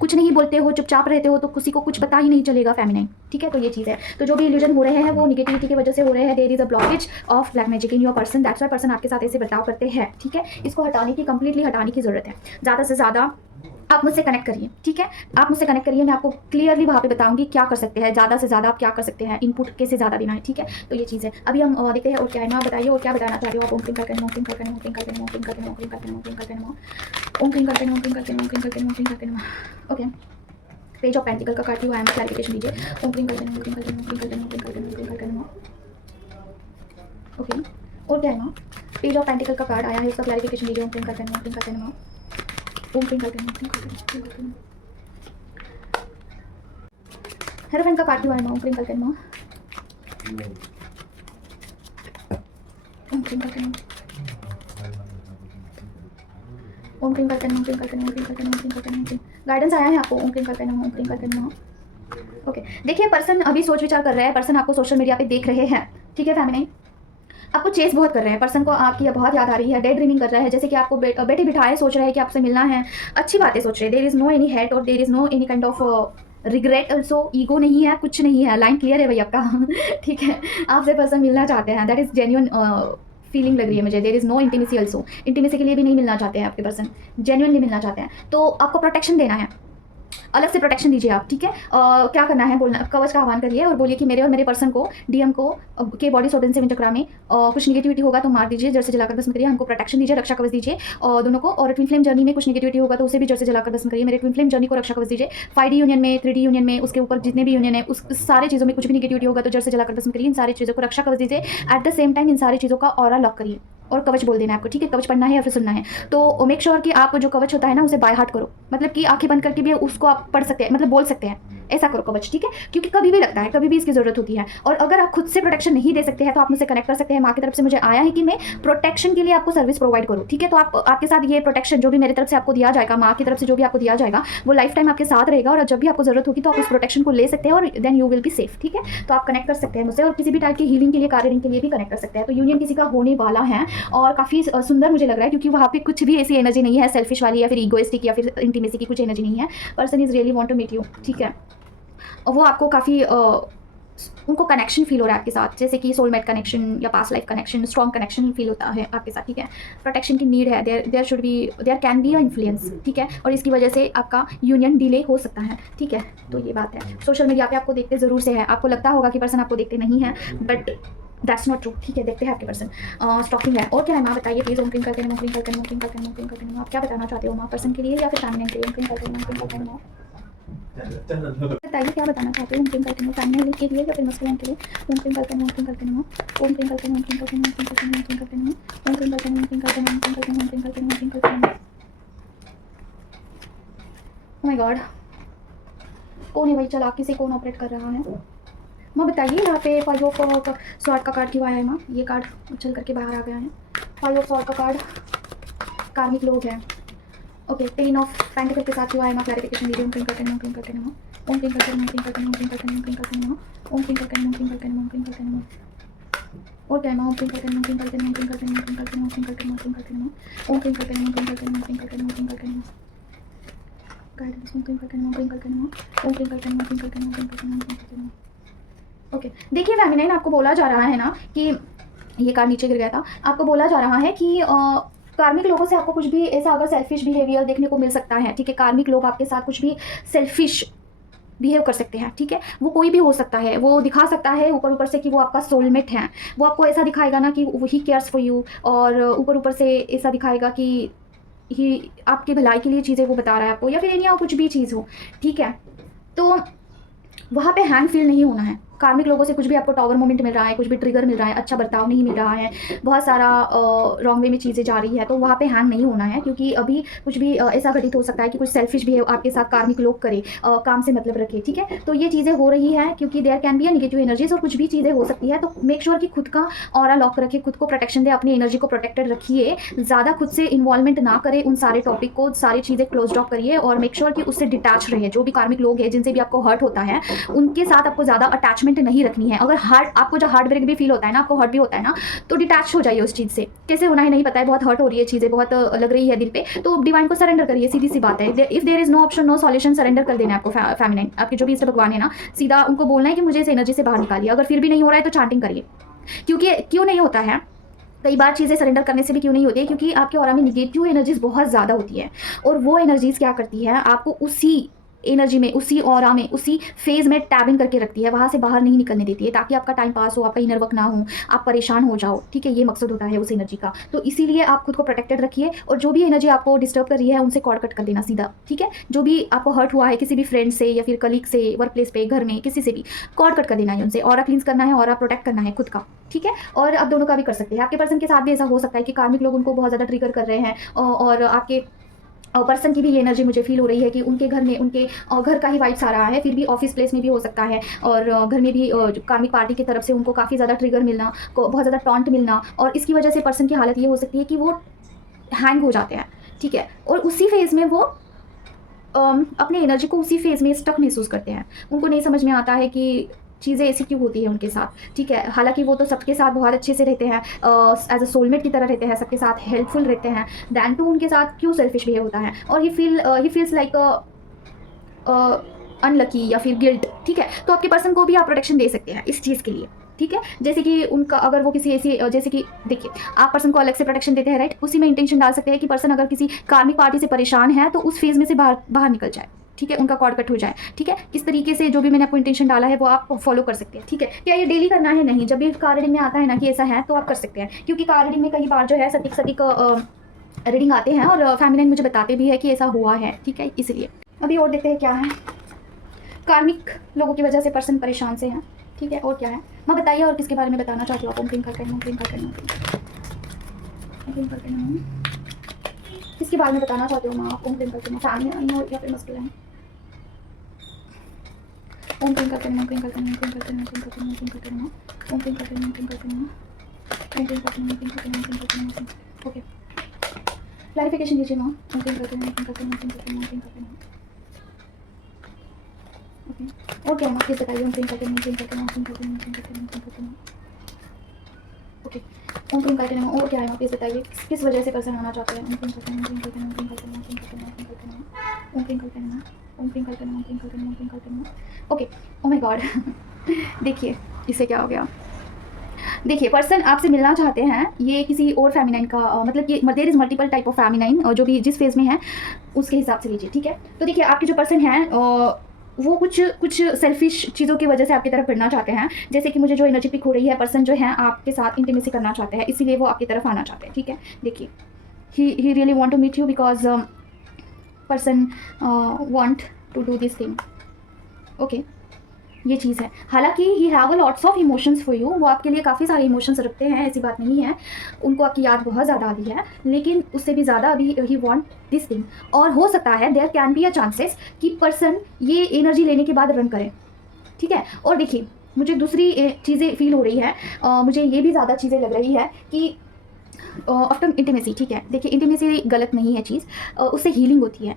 कुछ नहीं बोलते हो, चुपचाप रहते हो, तो किसी को कुछ पता ही नहीं चलेगा फेमिनाइन, ठीक है। तो ये चीज़ है। तो जो भी इल्यूजन हो रहे हैं वो निगेटिविटी की वजह से हो रहे हैं। There is a blockage of black magic in your person, that's why person आपके साथ ऐसे बर्ताव करते हैं, ठीक है। इसको हटाने की, कंप्लीटली हटाने की जरूरत है। ज़्यादा से ज़्यादा आप मुझसे कनेक्ट करिए, ठीक है। आप मुझसे कनेक्ट करिए, मैं आपको क्लियरली वहाँ पे बताऊंगी क्या कर सकते हैं, ज़्यादा से ज़्यादा आप क्या कर सकते हैं, इनपुट कैसे ज़्यादा देना है, ठीक है। तो ये चीज़ है। अभी हम देखते हैं और क्या है ना, बताइए और क्या बताना चाह रहे हो आप। ओम क्लीं करके ओम क्लीं करके ओम क्लीं करके ओम क्लीं करके ओम क्लीं करके ओम क्लीं करके ओम क्लीं करके ओम क्लीं करके ओम क्लीं करके ओम क्लीं करके ओके। पेज ऑफ पेंटिकल का कार्ड हुआ है, क्लैरिफिकेशन दीजिए। ओम क्लीं करके ओम क्लीं करके ओम क्लीं करके ओम क्लीं करके ओम क्लीं करके ओके। और क्या है ना, पेज ऑफ पेंटिकल का कार्ड आया है, उसका क्लैरिफिकेशन दीजिए। ओम क्लीं करके ओम क्लीं करके ओम क्लीं करके ओम क्लीं करके हेरोफेंट का कार्ड हुआ है, ओम क्लीं करके ओम क्लीं करके ओम क्लीं करके ओम क्लीं करके ओम क्लीं करके ओम क्लीं करके ओम क्लीं। गाइडेंस आया है आपको, ओम क्लीं करके ओम क्लीं करके ओके। देखिए, पर्सन अभी सोच विचार कर रहा है, पर्सन आपको सोशल मीडिया पे देख रहे हैं, ठीक है फेमिनाइन। आपको चेस बहुत कर रहे हैं, पर्सन को आपकी बहुत याद आ रही है, डे ड्रीमिंग कर रहा है, जैसे कि आपको बैठे बिठाए सोच रहे हैं कि आपसे मिलना है, अच्छी बातें सोच रहे हैं। There is no any hate और there is no any kind of regret also, ego नहीं है, कुछ नहीं है, लाइन क्लियर है भाई आपका ठीक है। आपसे पर्सन मिलना चाहते हैं, दैट इज़ जेन्युइन फीलिंग लग रही है मुझे। There is no intimacy also, intimacy के लिए भी नहीं मिलना चाहते हैं आपके पर्सन, जेन्युइनली मिलना चाहते हैं। तो आपको प्रोटेक्शन देना है, अलग से प्रोटेक्शन दीजिए आप, ठीक है। क्या करना है, बोलना, कवच का आह्वान करिए और बोलिए कि मेरे और मेरे पर्सन को, डीएम को के बॉडी सोडन से चक्रा में कुछ निगेटिविटी होगा तो मार दीजिए, जड़ से जलाकर भस्म करिए। हमको प्रोटेक्शन दीजिए, रक्षा कवच दीजिए दोनों को। और ट्विन फ्लेम जर्नी में कुछ निगेटिविटी होगा तो उसे भी जड़ से जलाकर भस्म करिए। मेरे ट्विन फ्लेम जर्नी को रक्षा कवच दीजिए। 5D यूनियन में, 3D यूनियन में, उसके ऊपर जितने भी यूनियन है, उस सारे चीज़ों में कुछ भी निगेटिविटी होगा तो जड़ से जलाकर भस्म करिए। इन सारी चीज़ों को रक्षा कवच दीजिए। At the same time in सारी चीज़ों का ऑरा लॉक करिए, और कवच बोल देना है आपको, ठीक है। कवच पढ़ना है या फिर सुनना है तो मेक श्योर कि आप जो कवच होता है ना उसे बाय हार्ट करो, मतलब कि आंखें बंद करके भी उसको आप पढ़ सकते हैं, मतलब बोल सकते हैं, ऐसा करो कवच, ठीक है। क्योंकि कभी भी लगता है, कभी भी इसकी ज़रूरत होती है। और अगर आप खुद से प्रोटेक्शन नहीं दे सकते हैं तो आप मुझसे कनेक्ट कर सकते हैं। माँ की तरफ से मुझे आया है कि मैं प्रोटेक्शन के लिए आपको सर्विस प्रोवाइड करूँ, ठीक है। तो आपके साथ ये प्रोटेक्शन जो भी मेरी तरफ से आपको दिया जाएगा, माँ की तरफ से जो भी आपको दिया जाएगा वो लाइफ टाइम आपके साथ रहेगा, और जब भी आपको ज़रूरत होगी तो आप उस प्रोटेक्शन को ले सकते हैं और then you will be safe, ठीक है। तो आप कनेक्ट कर सकते हैं मुझसे, और किसी भी टाइप की हीलिंग के लिए, कार्य के लिए भी कनेक्ट कर सकते हैं। तो यूनियन किसी का होने वाला है और काफ़ी सुंदर मुझे लग रहा है, क्योंकि वहाँ पे कुछ भी ऐसी एनर्जी नहीं है सेल्फिश वाली या फिर ईगोइस्टिक या फिर इंटीमेसी की, कुछ एनर्जी नहीं है। Person is really want to meet you, ठीक है। और वो आपको काफ़ी उनको कनेक्शन फील हो रहा है आपके साथ, जैसे कि सोलमेट कनेक्शन या past life connection, strong connection feel होता है आपके साथ, ठीक है। प्रोटेक्शन की नीड है, there can be a influence, ठीक है। और इसकी वजह से आपका यूनियन डिले हो सकता है, ठीक है। तो ये बात है। सोशल मीडिया पे आपको देखते ज़रूर से है, आपको लगता होगा कि पर्सन आपको देखते नहीं है, बट दैट्स नॉट ट्रू, ठीक है। देखते हैं आपके पर्सन, स्टॉकिंग है। और क्या है माँ बताइए प्लीज़। ओम क्लीन करके नमः, क्लीन करके नमः, क्लीन करके नमः, क्लीन करके नमः। आप क्या बताना चाहते हो माँ, पर्सन के लिए या फिर फैमिली के लिए? ओम क्लीन करके नमः, क्लीन करके नमः। बताइए क्या बताना चाहते हो। ओम क्लीन करके नमः फैमिली के लिए या फिर मस्कुलिन के लिए? ओम क्लीन करके नमः, क्लीन करके नमः। ओम क्लीन करके नमः, क्लीन करके नमः, क्लीन करके नमः, क्लीन करके नमः। ओम क्लीन करके नमः, क्लीन करके नमः, क्लीन करके नमः, क्लीन करके नमः, क्लीन करके नमः। ओह माय गॉड, कौन है भाई चालाकी से, कौन ऑपरेट कर रहा है? माँ बताइए यहाँ पे 5 ऑफ स्वॉर्ड का कार्ड क्यों आया है माँ? ये कार्ड उछल करके बाहर आ गया है। 5 ऑफ स्वॉर्ड का कार्ड कार्मिक लोग हैं। ओके, 10 ऑफ पेंटिकल के साथ क्यों आया माँ? क्लैरिफिकेशन दीजिए। ओम क्लीन करके नमः, क्लीन करके नमः। ओम क्लीन करके नमः, क्लीन करके नमः, क्लीन करके नमः, क्लीन करके नमः। ओम क्लीन करके नमः, क्लीन करके नमः, क्लीन करके नमः। और क्या है माँ? ओम क्लीन करके नमः, क्लीन करके नमः, क्लीन करके नमः, क्लीन करके नमः, क्लीन करके नमः, क्लीन करके नमः। ओम क्लीन करके नमः, क्लीन करके नमः, क्लीन करके नमः, क्लीन करके नमः। गाइडेंस। ओम क्लीन करके नमः, क्लीन करके नमः। ओम क्लीन करके नमः, क्लीन करके नमः, क्लीन करके नमः, क्लीन करके नमः। ओके, देखिए फेमिनाइन, आपको बोला जा रहा है ना कि ये कार्ड नीचे गिर गया था, आपको बोला जा रहा है कि कार्मिक लोगों से आपको कुछ भी ऐसा अगर सेल्फिश बिहेवियर देखने को मिल सकता है, ठीक है। कार्मिक लोग आपके साथ कुछ भी सेल्फिश बिहेव कर सकते हैं, ठीक है। वो कोई भी हो सकता है, वो दिखा सकता है ऊपर ऊपर से कि वो आपका सोलमेट है, वो आपको ऐसा दिखाएगा ना कि ही केयर्स फॉर यू, और ऊपर ऊपर से ऐसा दिखाएगा कि ही आपके भलाई के लिए चीज़ें वो बता रहा है आपको, या फिर या कुछ भी चीज़ हो, ठीक है। तो वहाँ पे हैंग फील नहीं होना है। कार्मिक लोगों से कुछ भी आपको टावर मोमेंट मिल रहा है, कुछ भी ट्रिगर मिल रहा है, अच्छा बर्ताव नहीं मिल रहा है, बहुत सारा रॉन्ग वे में चीज़ें जा रही है, तो वहाँ पे हैंग नहीं होना है। क्योंकि अभी कुछ भी ऐसा घटित हो सकता है कि कुछ सेल्फिश बिहेव आपके साथ कार्मिक लोग करे, काम से मतलब रखे, ठीक है। तो ये चीज़ें हो रही है क्योंकि there can be a negative energies, और कुछ भी चीज़ें हो सकती है। तो मेक श्योर कि खुद का ऑरा लॉक रखे, खुद को प्रोटेक्शन दे, अपनी एनर्जी को प्रोटेक्टेड रखिए, ज़्यादा खुद से इन्वॉल्वमेंट ना करें उन सारे टॉपिक को, सारी चीज़ें क्लोज ऑफ करिए, और मेक श्योर कि उससे डिटैच रहे। जो भी कार्मिक लोग हैं जिनसे भी आपको हर्ट होता है, उनके साथ आपको ज़्यादा अटैचमेंट नहीं रखनी है। अगर हार्ट आपको जो हार्ट ब्रेक भी फील होता है ना, आपको हर्ट भी होता है ना, तो डिटैच हो जाइए उस चीज़ से। कैसे होना है नहीं पता है, बहुत हर्ट हो रही है चीज़ें, बहुत लग रही है दिल पे, तो डिवाइन को सरेंडर करिए, सीधी सी बात है। If there is no option no solution, surrender कर देना है आपको। फेमिनाइन आपके जो भी इष्ट भगवान है ना, सीधा उनको बोलना है कि मुझे इस एनर्जी से बाहर निकालिए। अगर फिर भी नहीं हो रहा है तो चांटिंग करिए। क्योंकि क्यों नहीं होता है, कई बार चीज़ें सरेंडर करने से भी क्यों नहीं होती है, क्योंकि आपके ऑरा में निगेटिव एनर्जीज बहुत ज़्यादा होती है, और वो एनर्जीज क्या करती है, आपको उसी एनर्जी में, उसी ऑरा में, उसी फेज में टैबिंग करके रखती है, वहाँ से बाहर नहीं निकलने देती है, ताकि आपका टाइम पास हो, आपका इनर वर्क ना हो, आप परेशान हो जाओ, ठीक है। ये मकसद होता है उस एनर्जी का। तो इसीलिए आप खुद को प्रोटेक्टेड रखिए, और जो भी एनर्जी आपको डिस्टर्ब कर रही है उनसे कॉर्ड कट कर देना सीधा, ठीक है। जो भी आपको हर्ट हुआ है किसी भी फ्रेंड से या फिर कलीग से, वर्क प्लेस पे, घर में, किसी से भी कॉर्ड कट कर देना है उनसे। ऑरा क्लींस करना है, ऑरा प्रोटेक्ट करना है खुद का, ठीक है। और आप दोनों का भी कर सकते हैं। आपके पर्सन के साथ भी ऐसा हो सकता है कि कार्मिक लोग उनको बहुत ज़्यादा ट्रिगर कर रहे हैं, और आपके पर्सन की भी ये एनर्जी मुझे फील हो रही है कि उनके घर में, उनके घर का ही वाइब्स आ रहा है। फिर भी ऑफिस प्लेस में भी हो सकता है, और घर में भी कार्मिक पार्टी की तरफ से उनको काफ़ी ज़्यादा ट्रिगर मिलना, बहुत ज़्यादा टॉन्ट मिलना, और इसकी वजह से पर्सन की हालत ये हो सकती है कि वो हैंग हो जाते हैं, ठीक है। और उसी फेज़ में वो अपने एनर्जी को उसी फेज़ में स्टक महसूस करते हैं। उनको नहीं समझ में आता है कि चीज़ें ऐसी क्यों होती है उनके साथ, ठीक है। हालांकि वो तो सबके साथ बहुत अच्छे से रहते हैं, एज अ सोलमेट की तरह रहते हैं, सबके साथ हेल्पफुल रहते हैं, दैन टू उनके साथ क्यों सेल्फिश बिहेव होता है, और ही फील्स लाइक अनलकी या फिर गिल्ट, ठीक है। तो आपके पर्सन को भी आप प्रोटेक्शन दे सकते हैं इस चीज़ के लिए, ठीक है। जैसे कि उनका अगर वो किसी ऐसी, जैसे कि देखिए आप पर्सन को अलग से प्रोटेक्शन देते हैं, राइट, उसी में इंटेंशन डाल सकते हैं कि पर्सन अगर किसी कार्मिक पार्टी से परेशान है तो उस फेज़ में से बाहर निकल जाए, ठीक है, उनका कॉर्ड कट हो जाए, ठीक है। किस तरीके से जो भी मैंने आपको इंटेंशन डाला है वो आप फॉलो कर सकते हैं, ठीक है। क्या ये डेली करना है? नहीं। जब भी कार रीडिंग में आता है ना कि ऐसा है तो आप कर सकते हैं, क्योंकि कार रीडिंग में कई बार जो है सटीक रीडिंग आते हैं, और फेमिनाइन मुझे बताते भी है कि ऐसा हुआ है, ठीक है। इसलिए अभी और देखते हैं क्या है। कार्मिक लोगों की वजह से पर्सन परेशान से हैं, ठीक है। और क्या है माँ बताइए, और किसके बारे में बताना चाहती हूँ आप? ओम क्लीन करके नमः, क्लीन करके नमः। ओम क्लीम करके नमः। किसके बारे में बताना चाहते हो माँ आप? ओम क्लीम करके नमः। फैमिली आई हो या फिर मस्कुलिन? ओम क्लीम करके नमः, ओम क्लीम करके नमः, ओम क्लीम करके नमः, ओम क्लीम करके नमः, ओम क्लीम करके नमः, ओम क्लीम करके नमः, ओम क्लीम करके नमः, ओम क्लीम करके नमः, ओम क्लीम करके नमः, ओम क्लीम करके नमः। ओके, क्लैरिफिकेशन दीजिए माँ। ओम क्लीम करके नमः, ओम क्लीम करके नमः, ओम क्लीम करके नमः, ओम क्लीम करके नमः। ओके, और क्या माँ प्लीज बताइए? ओम क्लीम करके नमः, ओम क्लीम करके नमः, ओम क्लीम करके नमः, ओम क्लीम करके नमः, ओम क्लीम करके नमः। ओके, ओम क्लीम करके नमः। और क्या है माँ प्लीज बताइए? किस वजह से पर्सन आना चाहते हैं? ओम क्लीम करके नमः, ओम क्लीम करके नमः, ओम क्लीम करके नमः, ओम क्लीम करके नमः, ओम क्लीम करके नमः, ओम क्लीम करके नमः, ओम क्लीम करके नमः, ओम क्लीम करके नमः। ओके, ओ माय गॉड देखिए इससे क्या हो गया। देखिए पर्सन आपसे मिलना चाहते हैं, ये किसी और फेमिनाइन का मतलब ये there is multiple type of feminine, जो भी जिस फेज में है उसके हिसाब से लीजिए, ठीक है। तो देखिए आपके जो पर्सन हैं वो कुछ सेल्फिश चीज़ों की वजह से आपकी तरफ फिरना चाहते हैं। जैसे कि मुझे जो एनर्जी पिक हो रही है, पर्सन जो है आपके साथ इंटीमेसी करना चाहते हैं, इसीलिए वो आपकी तरफ आना चाहते हैं, ठीक है। देखिए he really want to meet you because person want to do this thing. Okay, ये चीज़ है। हालांकि he have a lots of emotions for you, वो आपके लिए काफ़ी सारे इमोशंस रखते हैं, ऐसी बात नहीं है। उनको आपकी याद बहुत ज़्यादा आती है, लेकिन उससे भी ज़्यादा अभी ही वांट दिस थिंग। और हो सकता है there can be a chances कि पर्सन ये एनर्जी लेने के बाद रन करें, ठीक है। और देखिए मुझे दूसरी चीज़ें फील हो रही है, मुझे ये भी ज़्यादा चीज़ें लग रही है कि आफ्टर इंटीमेसी, ठीक है। देखिए इंटीमेसी गलत नहीं है चीज़, उससे हीलिंग होती है,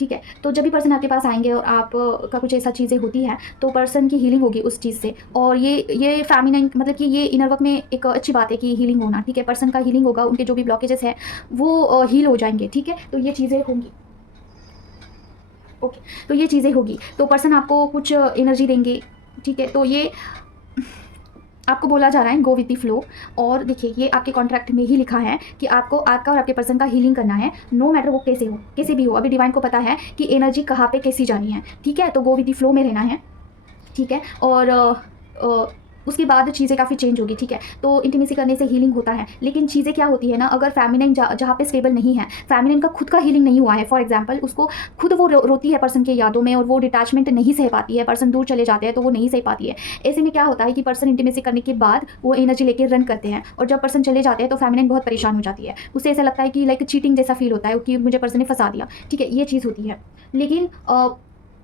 ठीक है। तो जब भी पर्सन आपके पास आएंगे और आप का कुछ ऐसा चीज़ें होती है तो पर्सन की हीलिंग होगी उस चीज़ से। और ये फेमिनाइन मतलब कि ये इनर वर्क में एक अच्छी बात है कि हीलिंग होना, ठीक है। पर्सन का हीलिंग होगा, उनके जो भी ब्लॉकेजेस है वो हील हो जाएंगे, ठीक है। तो ये चीज़ें होंगी, ओके। तो ये चीज़ें होगी तो पर्सन आपको कुछ एनर्जी देंगे, ठीक है। तो ये आपको बोला जा रहा है गो विद द फ्लो। और देखिए ये आपके कॉन्ट्रैक्ट में ही लिखा है कि आपको आपका और आपके पर्सन का हीलिंग करना है, नो मैटर वो कैसे हो, कैसे भी हो। अभी डिवाइन को पता है कि एनर्जी कहाँ पे कैसी जानी है, ठीक है। तो गो विद द फ्लो में रहना है, ठीक है। और उसके बाद चीज़ें काफ़ी चेंज होगी, ठीक है। तो इंटीमेसी करने से हीलिंग होता है, लेकिन चीज़ें क्या होती है ना, अगर फेमिनाइन जहाँ पे स्टेबल नहीं है, फेमिनाइन का खुद का हीलिंग नहीं हुआ है, फॉर एग्जांपल उसको खुद वो रोती है पर्सन के यादों में और वो डिटैचमेंट नहीं सह पाती है, पर्सन दूर चले जाते हैं तो वो नहीं सह पाती है। ऐसे में क्या होता है कि पर्सन इंटीमेसी करने के बाद वो एनर्जी लेकर रन करते हैं, और जब पर्सन चले जाते हैं तो फेमिनाइन बहुत परेशान हो जाती है, उसे ऐसा लगता है कि लाइक चीटिंग जैसा फील होता है कि मुझे पर्सन ने फंसा दिया, ठीक है। ये चीज़ होती है। लेकिन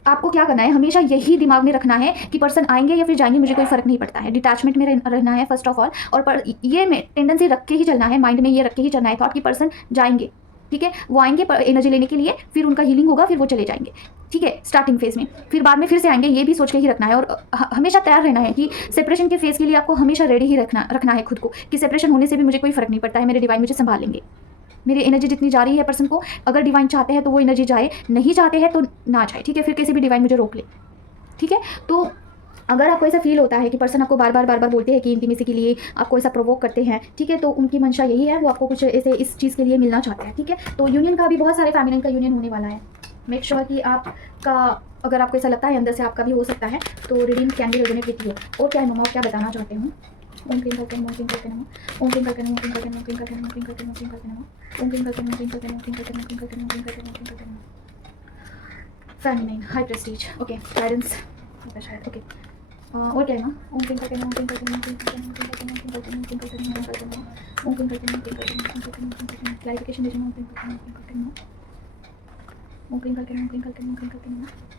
आपको क्या करना है, हमेशा यही दिमाग में रखना है कि पर्सन आएंगे या फिर जाएंगे मुझे कोई फ़र्क नहीं पड़ता है, डिटैचमेंट में रहना है फर्स्ट ऑफ ऑल। और ये में टेंडेंसी रख के ही चलना है, माइंड में ये रख के ही चलना है थॉट कि पर्सन जाएंगे, ठीक है। वो आएंगे एनर्जी लेने के लिए, फिर उनका हीलिंग होगा, फिर वो चले जाएंगे, ठीक है, स्टार्टिंग फेज़ में। फिर बाद में फिर से आएंगे, ये भी सोच के ही रखना है। और हमेशा तैयार रहना है कि सेपरेशन के फेज़ के लिए आपको हमेशा रेडी ही रखना है खुद को कि सेपरेशन होने से भी मुझे कोई फ़र्क नहीं पड़ता है, मेरे डिवाइन मुझे संभाल लेंगे। मेरी एनर्जी जितनी जा रही है पर्सन को, अगर डिवाइन चाहते हैं तो वो एनर्जी जाए, नहीं चाहते हैं तो ना जाए, ठीक है। फिर किसी भी डिवाइन मुझे रोक ले, ठीक है। तो अगर आपको ऐसा फील होता है कि पर्सन आपको बार बार बोलते हैं कि इंटीमेसी के लिए आपको ऐसा प्रोवोक करते हैं, ठीक है, तो उनकी मंशा यही है, वो आपको कुछ ऐसे इस चीज़ के लिए मिलना चाहते हैं, ठीक है। तो यूनियन का भी बहुत सारे फेमिनाइन का यूनियन होने वाला है। मेक श्योर कि आपका, अगर आपको ऐसा लगता है अंदर से आपका भी हो सकता है, तो reading can be resonate with you. और क्या है मम्मा, क्या बताना चाहते हूँ? ओम क्लीम करके नमः, ओम क्लीम करके नमः, ओम क्लीम करके नमः, ओम क्लीम करके नमः, ओम क्लीम करके नमः, ओम क्लीम करके नमः, ओम क्लीम करके नमः, ओम क्लीम करके नमः, ओम क्लीम करके नमः, ओम क्लीम करके नमः, ओम क्लीम करके नमः, ओम क्लीम करके नमः, ओम क्लीम करके नमः। Feminine high Prestige, okay, guidance शायद, ओके। और क्या है ना, ओम क्लीम करके नमः, ओम क्लीम करके नमः, ओम क्लीम करके नमः, ओम क्लीम करके नमः, ओम क्लीम करके नमः, ओम क्लीम करके नमः, ओम क्लीम करके नमः, ओम क्लीम करके नमः, ओम क्लीम करके नमः, ओम क्लीम करके नमः, ओम क्लीम करके नमः। क्लैरिफिकेशन दीजिए, ओम क्लीम करके नमः, ओम क्लीम करके नमः, ओम क्लीम करके नमः, ओम क्लीम करके नमः, ओम क्लीम करके नमः।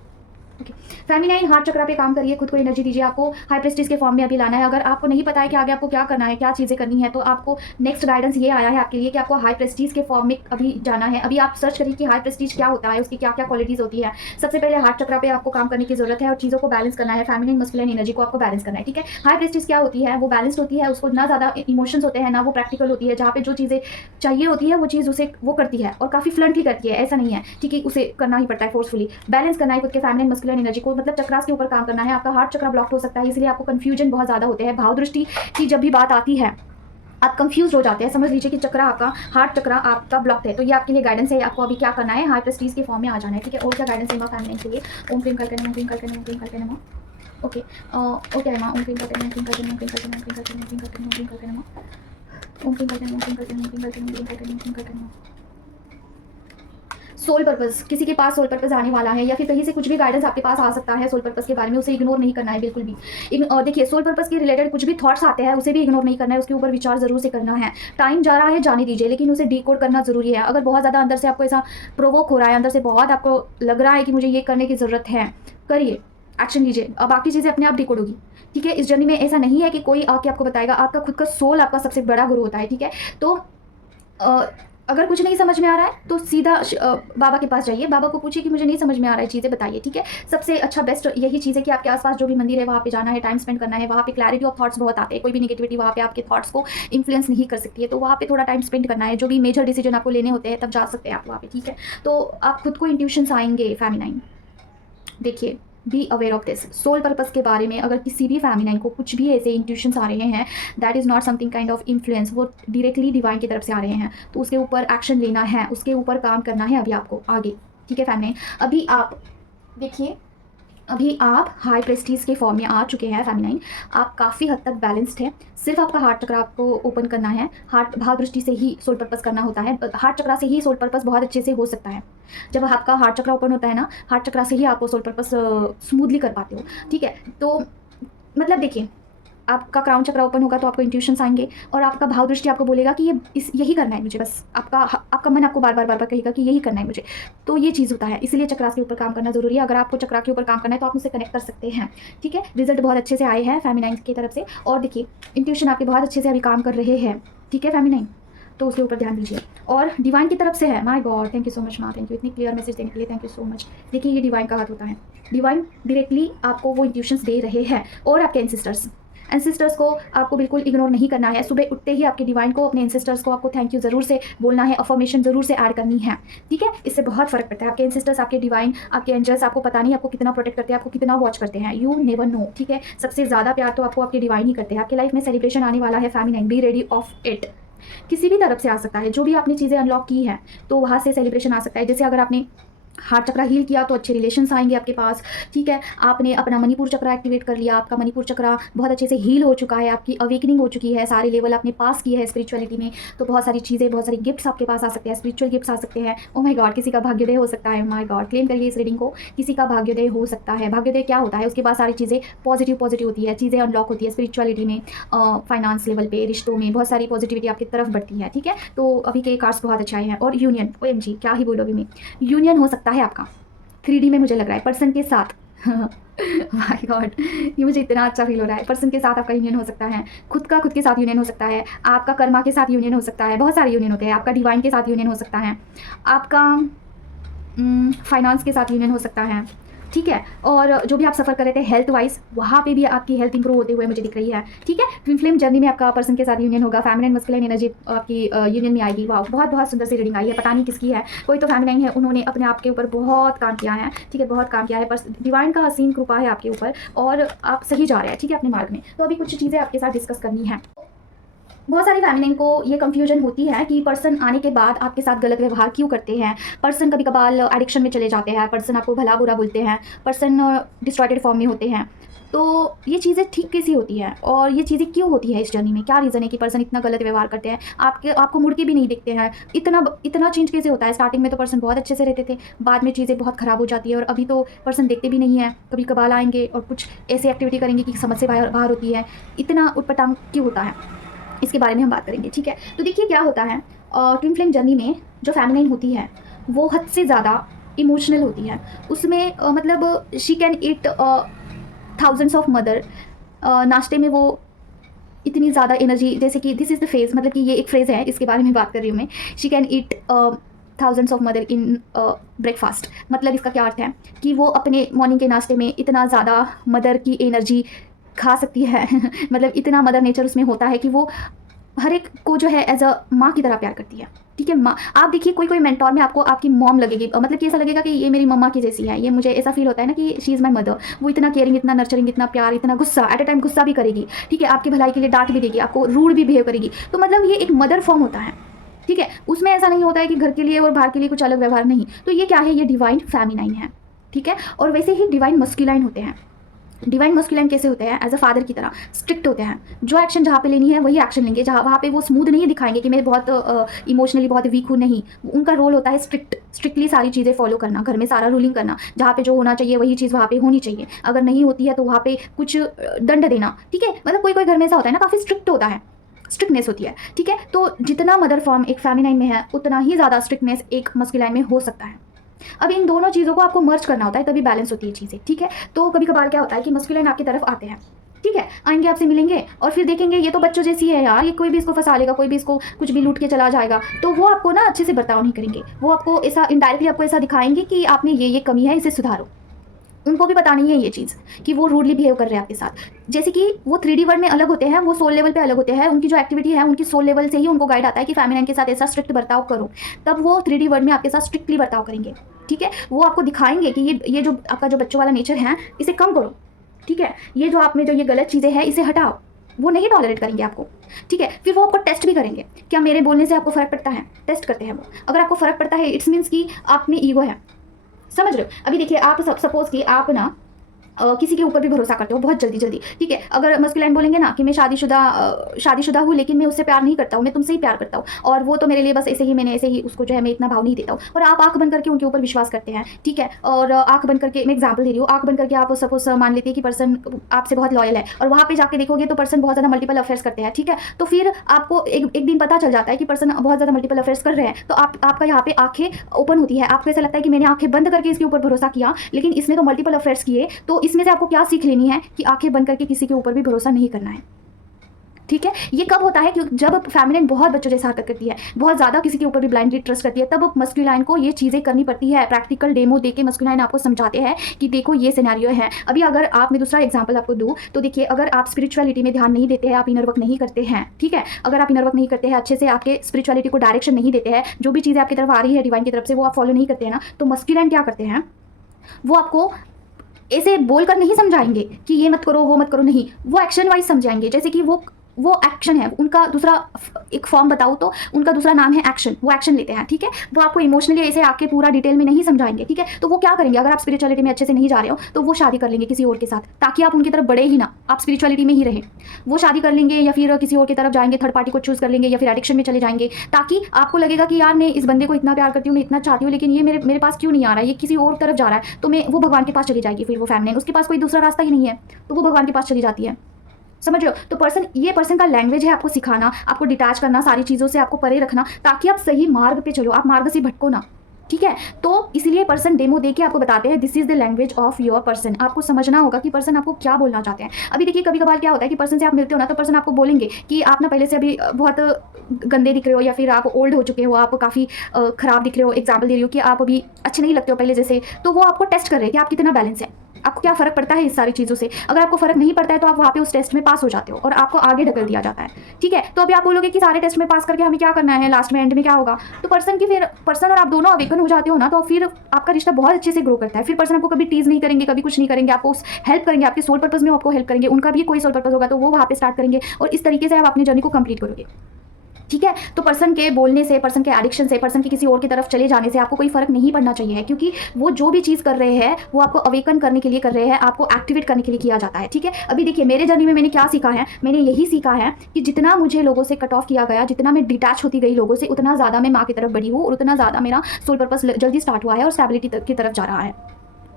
ओके, फेमिनाइन हार्ट चक्रा पे काम करिए, खुद को एनर्जी दीजिए। आपको हाई प्रेस्टीज के फॉर्म में अभी लाना है। अगर आपको नहीं पता है कि आगे आपको क्या करना है, क्या चीज़ें करनी है, तो आपको नेक्स्ट गाइडेंस ये आया है आपके लिए कि आपको हाई प्रेस्टीज के फॉर्म में अभी जाना है। अभी आप सर्च करिए कि हाई प्रेस्टीज क्या होता है, उसकी क्या क्या क्वालिटीज़ होती है। सबसे पहले हार्ट चक्रा पे आपको काम करने की जरूरत है और चीज़ों को बैलेंस करना है, फेमिनाइन मस्कुलिन एनर्जी को आपको बैलेंस करना है, ठीक है। हाई प्रेस्टीज क्या होती है, वो बैलेंस्ड होती है, उसको ना ज़्यादा इमोशंस होते हैं, ना वो प्रैक्टिकल होती है। जहाँ पे जो चीज़ें चाहिए होती है वो चीज़ उसे वो करती है और काफ़ी फ्लंटली करती है, ऐसा नहीं है, ठीक है। उसे करना ही पड़ता है, फोर्सफुली बैलेंस करना है खुद के फेमिनाइन मस्कुलिन एनर्जी को, मतलब चक्रास के ऊपर काम करना है। आपका हार्ट चक्रा ब्लॉक हो सकता है, इसलिए आपको कंफ्यूजन बहुत ज़्यादा होते हैं। भाव दृष्टि की जब भी बात आती है आप कंफ्यूज हो जाते हैं, समझ लीजिए कि चक्रा आपका, हार्ट चक्रा आपका ब्लॉक है। तो ये आपके लिए गाइडेंस है, आपको अभी क्या करना है, हाई प्रेस्टीज के फॉर्म में आ जाना है, ठीक है। और क्या गाइडेंस है माँ फेमिनाइन के लिए? ओम क्लीम करके नमः, ओम क्लीम करके नमः, ओम क्लीम करके नमः, ओके। ओके माँ, ओम क्लीम करके नमः, ओम क्लीम करके नमः, ओम क्लीम करके नमः, ओम क्लीम करके नमः, ओम क्लीम करके नमः, ओम क्लीम करके नमः, ओम क्लीम करके नमः, ओम क्लीम करके नमः, ओम क्लीम करके नमः, ओम क्लीम करके नमः, ओम क्लीम करके नमः। सोल पर्पस, किसी के पास सोल पर्पस आने वाला है या फिर कहीं से कुछ भी गाइडेंस आपके पास आ सकता है सोल पर्पस के बारे में, उसे इग्नोर नहीं करना है बिल्कुल भी। देखिए सोल पर्पस के रिलेटेड कुछ भी थॉट्स आते हैं उसे भी इग्नोर नहीं करना है, उसके ऊपर विचार जरूर से करना है। टाइम जा रहा है जाने दीजिए, लेकिन उसे डिकोड करना जरूरी है। अगर बहुत ज़्यादा अंदर से आपको ऐसा प्रोवोक हो रहा है, अंदर से बहुत आपको लग रहा है कि मुझे ये करने की ज़रूरत है, करिए, एक्शन लीजिए। अब बाकी चीज़ें अपने आप डिकोड होगी, ठीक है। इस जर्नी में ऐसा नहीं है कि कोई आके आपको बताएगा, आपका खुद का सोल आपका सबसे बड़ा गुरु होता है, ठीक है। तो अगर कुछ नहीं समझ में आ रहा है तो सीधा बाबा के पास जाइए, बाबा को पूछिए कि मुझे नहीं समझ में आ रहा है, चीज़ें बताइए, ठीक है। सबसे अच्छा बेस्ट यही चीज़ है कि आपके आसपास जो भी मंदिर है वहाँ पे जाना है, टाइम स्पेंड करना है, वहाँ पे क्लैरिटी ऑफ थॉट्स बहुत आते हैं, कोई भी नेगेटिविटी वहाँ पे आपके थॉट्स को इन्फ्लुएंस नहीं कर सकती है, तो वहाँ पे थोड़ा टाइम स्पेंड करना है। जो भी मेजर डिसीजन आपको लेने होते हैं तब जा सकते हैं आप वहाँ पे, ठीक है। तो आप खुद को इंट्यूशंस आएंगे फेमिनाइन, देखिए be aware of this. Soul purpose के बारे में अगर किसी भी फेमिनाइन को कुछ भी ऐसे इंट्यूशंस आ रहे हैं, that is not something kind of influence, वो डायरेक्टली डिवाइन की तरफ से आ रहे हैं, तो उसके ऊपर एक्शन लेना है, उसके ऊपर काम करना है अभी आपको आगे, ठीक है फेमिनाइन। अभी आप देखिए, अभी आप हाई प्रेस्टीज के फॉर्म में आ चुके हैं फेमिनाइन, आप काफ़ी हद तक बैलेंस्ड है। सिर्फ आपका हार्ट चक्र आपको ओपन करना है, हार्ट भाव दृष्टि से ही सोल पर्पस करना होता है, हार्ट चक्र से ही सोल पर्पस बहुत अच्छे से हो सकता है। जब आपका हार्ट चक्र ओपन होता है ना, हार्ट चक्र से ही आप वो सोल पर्पस स्मूथली कर पाते हो, ठीक है। तो मतलब देखिए, आपका क्राउन चक्र ओपन होगा तो आपको इंट्यूशंस आएंगे और आपका भाव दृष्टि आपको बोलेगा कि यही करना है मुझे, बस आपका मन आपको बार बार कहेगा कि यही करना है मुझे। तो ये चीज़ होता है, इसलिए चक्रास के ऊपर काम करना जरूरी है। अगर आपको चक्रा के ऊपर काम करना है तो आप मुझसे कनेक्ट कर सकते हैं, ठीक है। रिजल्ट बहुत अच्छे से आए हैं फेमिनाइन की तरफ से, और देखिए इंट्यूशन आपके बहुत अच्छे से अभी काम कर रहे हैं, ठीक है फेमिनाइन, तो उसके ऊपर ध्यान दीजिए। और डिवाइन की तरफ से है, my God thank you so much माँ, थैंक यू इतनी क्लियर मैसेज देने के लिए, थैंक यू सो मच। देखिए ये डिवाइन का हाथ होता है, डिवाइन डायरेक्टली आपको वो इंट्यूशंस दे रहे हैं। और आपके एंसेस्टर्स को आपको बिल्कुल इग्नोर नहीं करना है। सुबह उठते ही आपके डिवाइन को, अपने एंसेस्टर्स को आपको थैंक यू जरूर से बोलना है, अफर्मेशन जरूर से ऐड करनी है, ठीक है। इससे बहुत फर्क पड़ता है। आपके एंसेस्टर्स, आपके डिवाइन, आपके एंजल्स आपको पता नहीं आपको कितना प्रोटेक्ट करते हैं, आपको कितना वॉच करते हैं, यू नेवर नो, ठीक है। सबसे ज़्यादा प्यार तो आपको आपके डिवाइन ही करते हैं। आपकी लाइफ में सेलिब्रेशन आने वाला है feminine, be ready of it. किसी भी तरफ से आ सकता है, जो भी आपने चीज़ें अनलॉक की है तो वहाँ से सेलिब्रेशन आ सकता है। जैसे अगर आपने हार्ट चक्र हील किया तो अच्छे रिलेशंस आएंगे आपके पास, ठीक है। आपने अपना मणिपुर चक्र एक्टिवेट कर लिया, आपका मणिपुर चक्र बहुत अच्छे से हील हो चुका है, आपकी अवेकनिंग हो चुकी है, सारे लेवल आपने पास किए हैं स्पिरिचुअलिटी में, तो बहुत सारी चीज़ें, बहुत सारी गिफ्ट्स आपके पास आ सकते हैं, स्पिरिचुअल गिफ्ट्स आ सकते हैं। ओ माय गॉड, किसी का भाग्योदय हो सकता है, माय गॉड क्लेम करिए इस रीडिंग को, किसी का भाग्योदय हो सकता है। भाग्योदय क्या होता है, उसके बाद सारी चीज़ें पॉजिटिव होती है, चीज़ें अनलॉक होती है स्पिरिचुअलिटी में, फाइनेंस लेवल पे, रिश्तों में बहुत सारी पॉजिटिविटी आपकी तरफ बढ़ती है, ठीक है। तो अभी के कार्ड्स बहुत अच्छे आए हैं। और यूनियन, OMG क्या ही बोलो, अभी में यूनियन हो सकता है आपका 3D में, मुझे लग रहा है पर्सन के साथ माय गॉड, ये मुझे इतना अच्छा फील हो रहा है। पर्सन के साथ आपका यूनियन हो सकता है, खुद के साथ यूनियन हो सकता है, आपका कर्मा के साथ यूनियन हो सकता है, बहुत सारे यूनियन होते हैं। आपका डिवाइन के साथ यूनियन हो सकता है, आपका फाइनेंस के साथ यूनियन हो सकता है, ठीक है। और जो भी आप सफ़र कर रहे थे हेल्थ वाइज, वहाँ पे भी आपकी हेल्थ इंप्रूव होते हुए मुझे दिख रही है, ठीक है। ट्विन फ्लेम जर्नी में आपका पर्सन के साथ यूनियन होगा, फेमिनाइन मस्कुलाइन एनर्जी आपकी यूनियन में आएगी। वाह, बहुत बहुत सुंदर सी रीडिंग आई है। पता नहीं किसकी है, कोई तो फेमिनाइन है, उन्होंने अपने आप के ऊपर बहुत काम किया है, ठीक है, बहुत काम किया है। पर डिवाइन का हसीन कृपा है आपके ऊपर और आप सही जा रहे हैं, ठीक है, अपने मार्ग में। तो अभी कुछ चीज़ें आपके साथ डिस्कस करनी है। बहुत सारी फेमिनिन को ये कंफ्यूजन होती है कि पर्सन आने के बाद आपके साथ गलत व्यवहार क्यों करते हैं। पर्सन कभी कभार एडिक्शन में चले जाते हैं, पर्सन आपको भला बुरा बोलते हैं, पर्सन डिस्ट्रॉयटेड फॉर्म में होते हैं। तो ये चीज़ें ठीक कैसी होती है और ये चीज़ें क्यों होती है इस जर्नी में, क्या रीज़न है कि पर्सन इतना गलत व्यवहार करते हैं, आपको मुड़ के भी नहीं दिखते हैं। इतना चेंज कैसे होता है। स्टार्टिंग में तो पर्सन बहुत अच्छे से रहते थे, बाद में चीज़ें बहुत ख़राब हो जाती है और अभी तो पर्सन देखते भी नहीं है, कभी कभार आएंगे और कुछ ऐसी एक्टिविटी करेंगे कि समझ से बाहर होती है। इतना उटपटांग क्यों होता है, इसके बारे में हम बात करेंगे, ठीक है। तो देखिए क्या होता है, ट्विन फ्लेम जर्नी में जो फेमिनाइन होती है वो हद से ज़्यादा इमोशनल होती है। उसमें मतलब she can eat thousands of mother. नाश्ते में वो इतनी ज़्यादा एनर्जी, जैसे कि दिस इज़ द फेज, मतलब कि ये एक फ्रेज़ है, इसके बारे में बात कर रही हूँ मैं। She can eat thousands of mother in breakfast. मतलब इसका क्या अर्थ है कि वो अपने मॉर्निंग के नाश्ते में इतना ज़्यादा मदर की एनर्जी खा सकती है मतलब इतना मदर नेचर उसमें होता है कि वो हर एक को जो है एज अ माँ की तरह प्यार करती है, ठीक है। माँ, आप देखिए कोई मेंटोर में आपको आपकी मॉम लगेगी, मतलब कि ऐसा लगेगा कि ये मेरी मम्मा की जैसी है, ये मुझे ऐसा फील होता है ना कि शी इज़ माई मदर। वो इतना केयरिंग, इतना नर्चरिंग, इतना प्यार, इतना गुस्सा, एट अ टाइम गुस्सा भी करेगी, ठीक है, आपकी भलाई के लिए डांट भी देगी, आपको रूड भी बिहेव करेगी। तो मतलब ये एक मदर फॉर्म होता है, ठीक है। उसमें ऐसा नहीं होता है कि घर के लिए और बाहर के लिए कुछ अलग व्यवहार नहीं। तो ये क्या है, ये डिवाइन फेमिनाइन है, ठीक है। और वैसे ही डिवाइन मस्कुलाइन होते हैं। डिवाइन मस्कुलाइन कैसे होते हैं? एज अ फादर की तरह स्ट्रिक्ट होते हैं। जो एक्शन जहाँ पे लेनी है वही एक्शन लेंगे, जहाँ वहाँ पे वो स्मूथ नहीं दिखाएंगे कि मैं बहुत इमोशनली बहुत वीक हूँ, नहीं। उनका रोल होता है स्ट्रिक्टली सारी चीज़ें फॉलो करना, घर में सारा रूलिंग करना, जहाँ पे जो होना चाहिए वही चीज़ वहाँ पे होनी चाहिए। अगर नहीं होती है तो वहाँ पे कुछ दंड देना, ठीक है। मतलब कोई कोई घर में ऐसा होता है ना, काफ़ी स्ट्रिक्ट होता है, स्ट्रिक्टनेस होती है, ठीक है। तो जितना मदर फॉर्म एक फेमिनाइन में है उतना ही ज़्यादा स्ट्रिक्टनेस एक मस्कुलाइन में हो सकता है। अब इन दोनों चीज़ों को आपको मर्ज करना होता है, तभी बैलेंस होती है चीज़ें, ठीक है। तो कभी कभार क्या होता है कि मस्कुलाइन आपकी तरफ आते हैं, ठीक है, आएंगे आपसे मिलेंगे और फिर देखेंगे ये तो बच्चों जैसी है यार, ये कोई भी इसको फंसा लेगा, कोई भी इसको कुछ भी लूट के चला जाएगा, तो वो आपको ना अच्छे से बर्ताव नहीं करेंगे। वो आपको ऐसा इनडायरेक्टली आपको ऐसा दिखाएंगे कि आपने ये कमी है, इसे सुधारो। उनको भी पता नहीं है ये चीज़ कि वो रूडली बिहेव कर रहे हैं आपके साथ। जैसे कि वो 3D वर्ल्ड में अलग होते हैं, वो सोल लेवल पे अलग होते हैं, उनकी जो एक्टिविटी है उनकी सोल लेवल से ही उनको गाइड आता है कि फेमिनाइन के साथ ऐसा स्ट्रिक्ट बर्ताव करो, तब वो 3D वर्ल्ड में आपके साथ स्ट्रिक्टली बर्ताव करेंगे, ठीक है। वो आपको दिखाएंगे कि ये जो आपका जो बच्चों वाला नेचर है इसे कम करो, ठीक है। ये जो आप में जो ये गलत चीज़ें हैं इसे हटाओ, वो नहीं टॉलरेट करेंगे आपको, ठीक है। फिर वो आपको टेस्ट भी करेंगे, क्या मेरे बोलने से आपको फ़र्क पड़ता है, टेस्ट करते हैं वो। अगर आपको फ़र्क पड़ता है इट्स मीन्स कि आप में ईगो है, समझ रहे हो। अभी देखिए आप सपोज कि आप ना किसी के ऊपर भी भरोसा करते हो बहुत जल्दी, ठीक है। अगर मस्कुलाइन बोलेंगे ना कि मैं शादीशुदा हूँ लेकिन मैं उससे प्यार नहीं करता हूँ, मैं तुमसे ही प्यार करता हूँ, और वो तो मेरे लिए बस ऐसे ही उसको जो है मैं इतना भाव नहीं देता हूँ, और आप आंख बंद करके उनके ऊपर विश्वास करते हैं, ठीक है। और आंख बंद करके, मैं एग्जाम्पल दे रही हूँ, आंख बंद करके आप सपोज मान लेते हैं कि पर्सन आपसे बहुत लॉयल है, और वहाँ पे जाके देखोगे तो पर्सन बहुत ज़्यादा मल्टीपल अफेयर्स करते हैं, ठीक है। तो फिर आपको एक दिन पता चल जाता है कि पर्सन बहुत ज़्यादा मल्टीपल अफेयर्स कर रहे हैं, तो आपका यहाँ पे आंखें ओपन होती है। आपको ऐसा लगता है कि मैंने आंखें बंद करके इसके ऊपर भरोसा किया, लेकिन इसने तो मल्टीपल अफेयर्स किए, तो इसमें से आपको क्या सीख लेनी है कि आंखें बंद करके किसी के ऊपर भी भरोसा नहीं करना है, ठीक है। ये कब होता है कि जब फेमिनिन बहुत बच्चों जैसा हरकत करती है, बहुत ज़्यादा किसी के ऊपर भी ब्लाइंडली ट्रस्ट करती है, तब मस्कुलाइन को ये चीज़ें करनी पड़ती है। प्रैक्टिकल डेमो देके मस्कुलाइन आपको समझाते हैं कि देखो ये सिनेरियो है। अभी अगर आप, मैं दूसरा एग्जांपल आपको दूँ तो देखिए, अगर आप स्पिरिचुअलिटी में ध्यान नहीं देते हैं, आप इनर वर्क नहीं करते हैं, ठीक है, अगर आप इनर वर्क नहीं करते हैं अच्छे से, आपके स्पिरिचुअलिटी को डायरेक्शन नहीं देते हैं, जो भी चीज़ें आपकी तरफ आ रही है डिवाइन की तरफ से वो आप फॉलो नहीं करते हैं ना, तो मस्कुलाइन क्या करते हैं, वो आपको ऐसे बोलकर नहीं समझाएंगे कि ये मत करो वो मत करो, नहीं, वो एक्शन वाइज समझाएंगे। जैसे कि वो एक्शन है उनका दूसरा, एक फॉर्म बताऊँ तो उनका दूसरा नाम है एक्शन, वो एक्शन लेते हैं, ठीक है। वो आपको इमोशनली ऐसे आके पूरा डिटेल में नहीं समझाएंगे, ठीक है। तो वो क्या करेंगे, अगर आप स्पिरिचुअलिटी में अच्छे से नहीं जा रहे हो तो वो शादी कर लेंगे किसी और के साथ, ताकि आप उनकी तरफ बढ़े ही ना, आप स्पिरिचुअलिटी में ही रहें। वो शादी कर लेंगे या फिर किसी और की तरफ जाएंगे, थर्ड पार्टी को चूज़ कर लेंगे, या फिर एडिक्शन में चले जाएंगे, ताकि आपको लगेगा कि यार मैं इस बंदे को इतना प्यार करती हूँ, मैं इतना चाहती हूँ, लेकिन ये मेरे पास क्यों नहीं आ रहा है, ये किसी और तरफ जा रहा है, तो वो भगवान के पास चली जाएगी। फिर वो फेमिनिन, उसके पास कोई दूसरा रास्ता ही नहीं है, तो वो भगवान के पास चली जाती है, समझ रहे हो। तो ये पर्सन का लैंग्वेज है आपको सिखाना, आपको डिटैच करना, सारी चीज़ों से आपको परे रखना, ताकि आप सही मार्ग पे चलो, आप मार्ग से भटको ना, ठीक है। तो इसीलिए पर्सन डेमो देके आपको बताते हैं this is the language of your person. आपको समझना होगा कि पर्सन आपको क्या बोलना चाहते हैं। अभी देखिए कभी कभार क्या होता है कि पर्सन से आप मिलते हो ना, तो पर्सन आपको बोलेंगे कि आप ना पहले से अभी बहुत गंदे दिख रहे हो, या फिर आप ओल्ड हो चुके हो, आप काफ़ी ख़राब दिख रहे हो, एग्जाम्पल दे रही हो कि आप अभी अच्छे नहीं लगते हो पहले जैसे। तो वो आपको टेस्ट कर रहे हैं कि आप कितना बैलेंस है, आपको क्या फ़र्क पड़ता है इस सारी चीज़ों से। अगर आपको फ़र्क नहीं पड़ता है तो आप वहाँ पे उस टेस्ट में पास हो जाते हो और आपको आगे ढकल दिया जाता है, ठीक है। तो अभी आप बोलोगे कि सारे टेस्ट में पास करके हमें क्या करना है, लास्ट में एंड में क्या होगा, तो पर्सन और आप दोनों अवेकन हो जाते हो ना, तो फिर आपका रिश्ता बहुत अच्छे से ग्रो करता है। फिर पर्सन आपको कभी टीज़ नहीं करेंगे, कभी कुछ नहीं करेंगे, आपको हेल्प करेंगे, आपके सोल पर्पज़ में आपको हेल्प करेंगे, उनका भी कोई सोल पर्पज़ होगा तो वो वहाँ पे स्टार्ट करेंगे, और इस तरीके से आप अपनी जर्नी को कंप्लीट करोगे, ठीक है। तो पर्सन के बोलने से, पर्सन के एडिक्शन से, पर्सन के किसी और की तरफ चले जाने से आपको कोई फर्क नहीं पड़ना चाहिए, क्योंकि वो जो भी चीज़ कर रहे हैं वो आपको अवेकन करने के लिए कर रहे हैं, आपको एक्टिवेट करने के लिए किया जाता है, ठीक है। अभी देखिए मेरे जर्नी में मैंने क्या सीखा है, मैंने यही सीखा है कि जितना मुझे लोगों से कट ऑफ किया गया, जितना मैं डिटैच होती गई लोगों से, उतना ज़्यादा मैं माँ की तरफ बढ़ी हूँ, और उतना ज़्यादा मेरा सोल पर्पस जल्दी स्टार्ट हुआ है और स्टेबिलिटी की तरफ जा रहा है,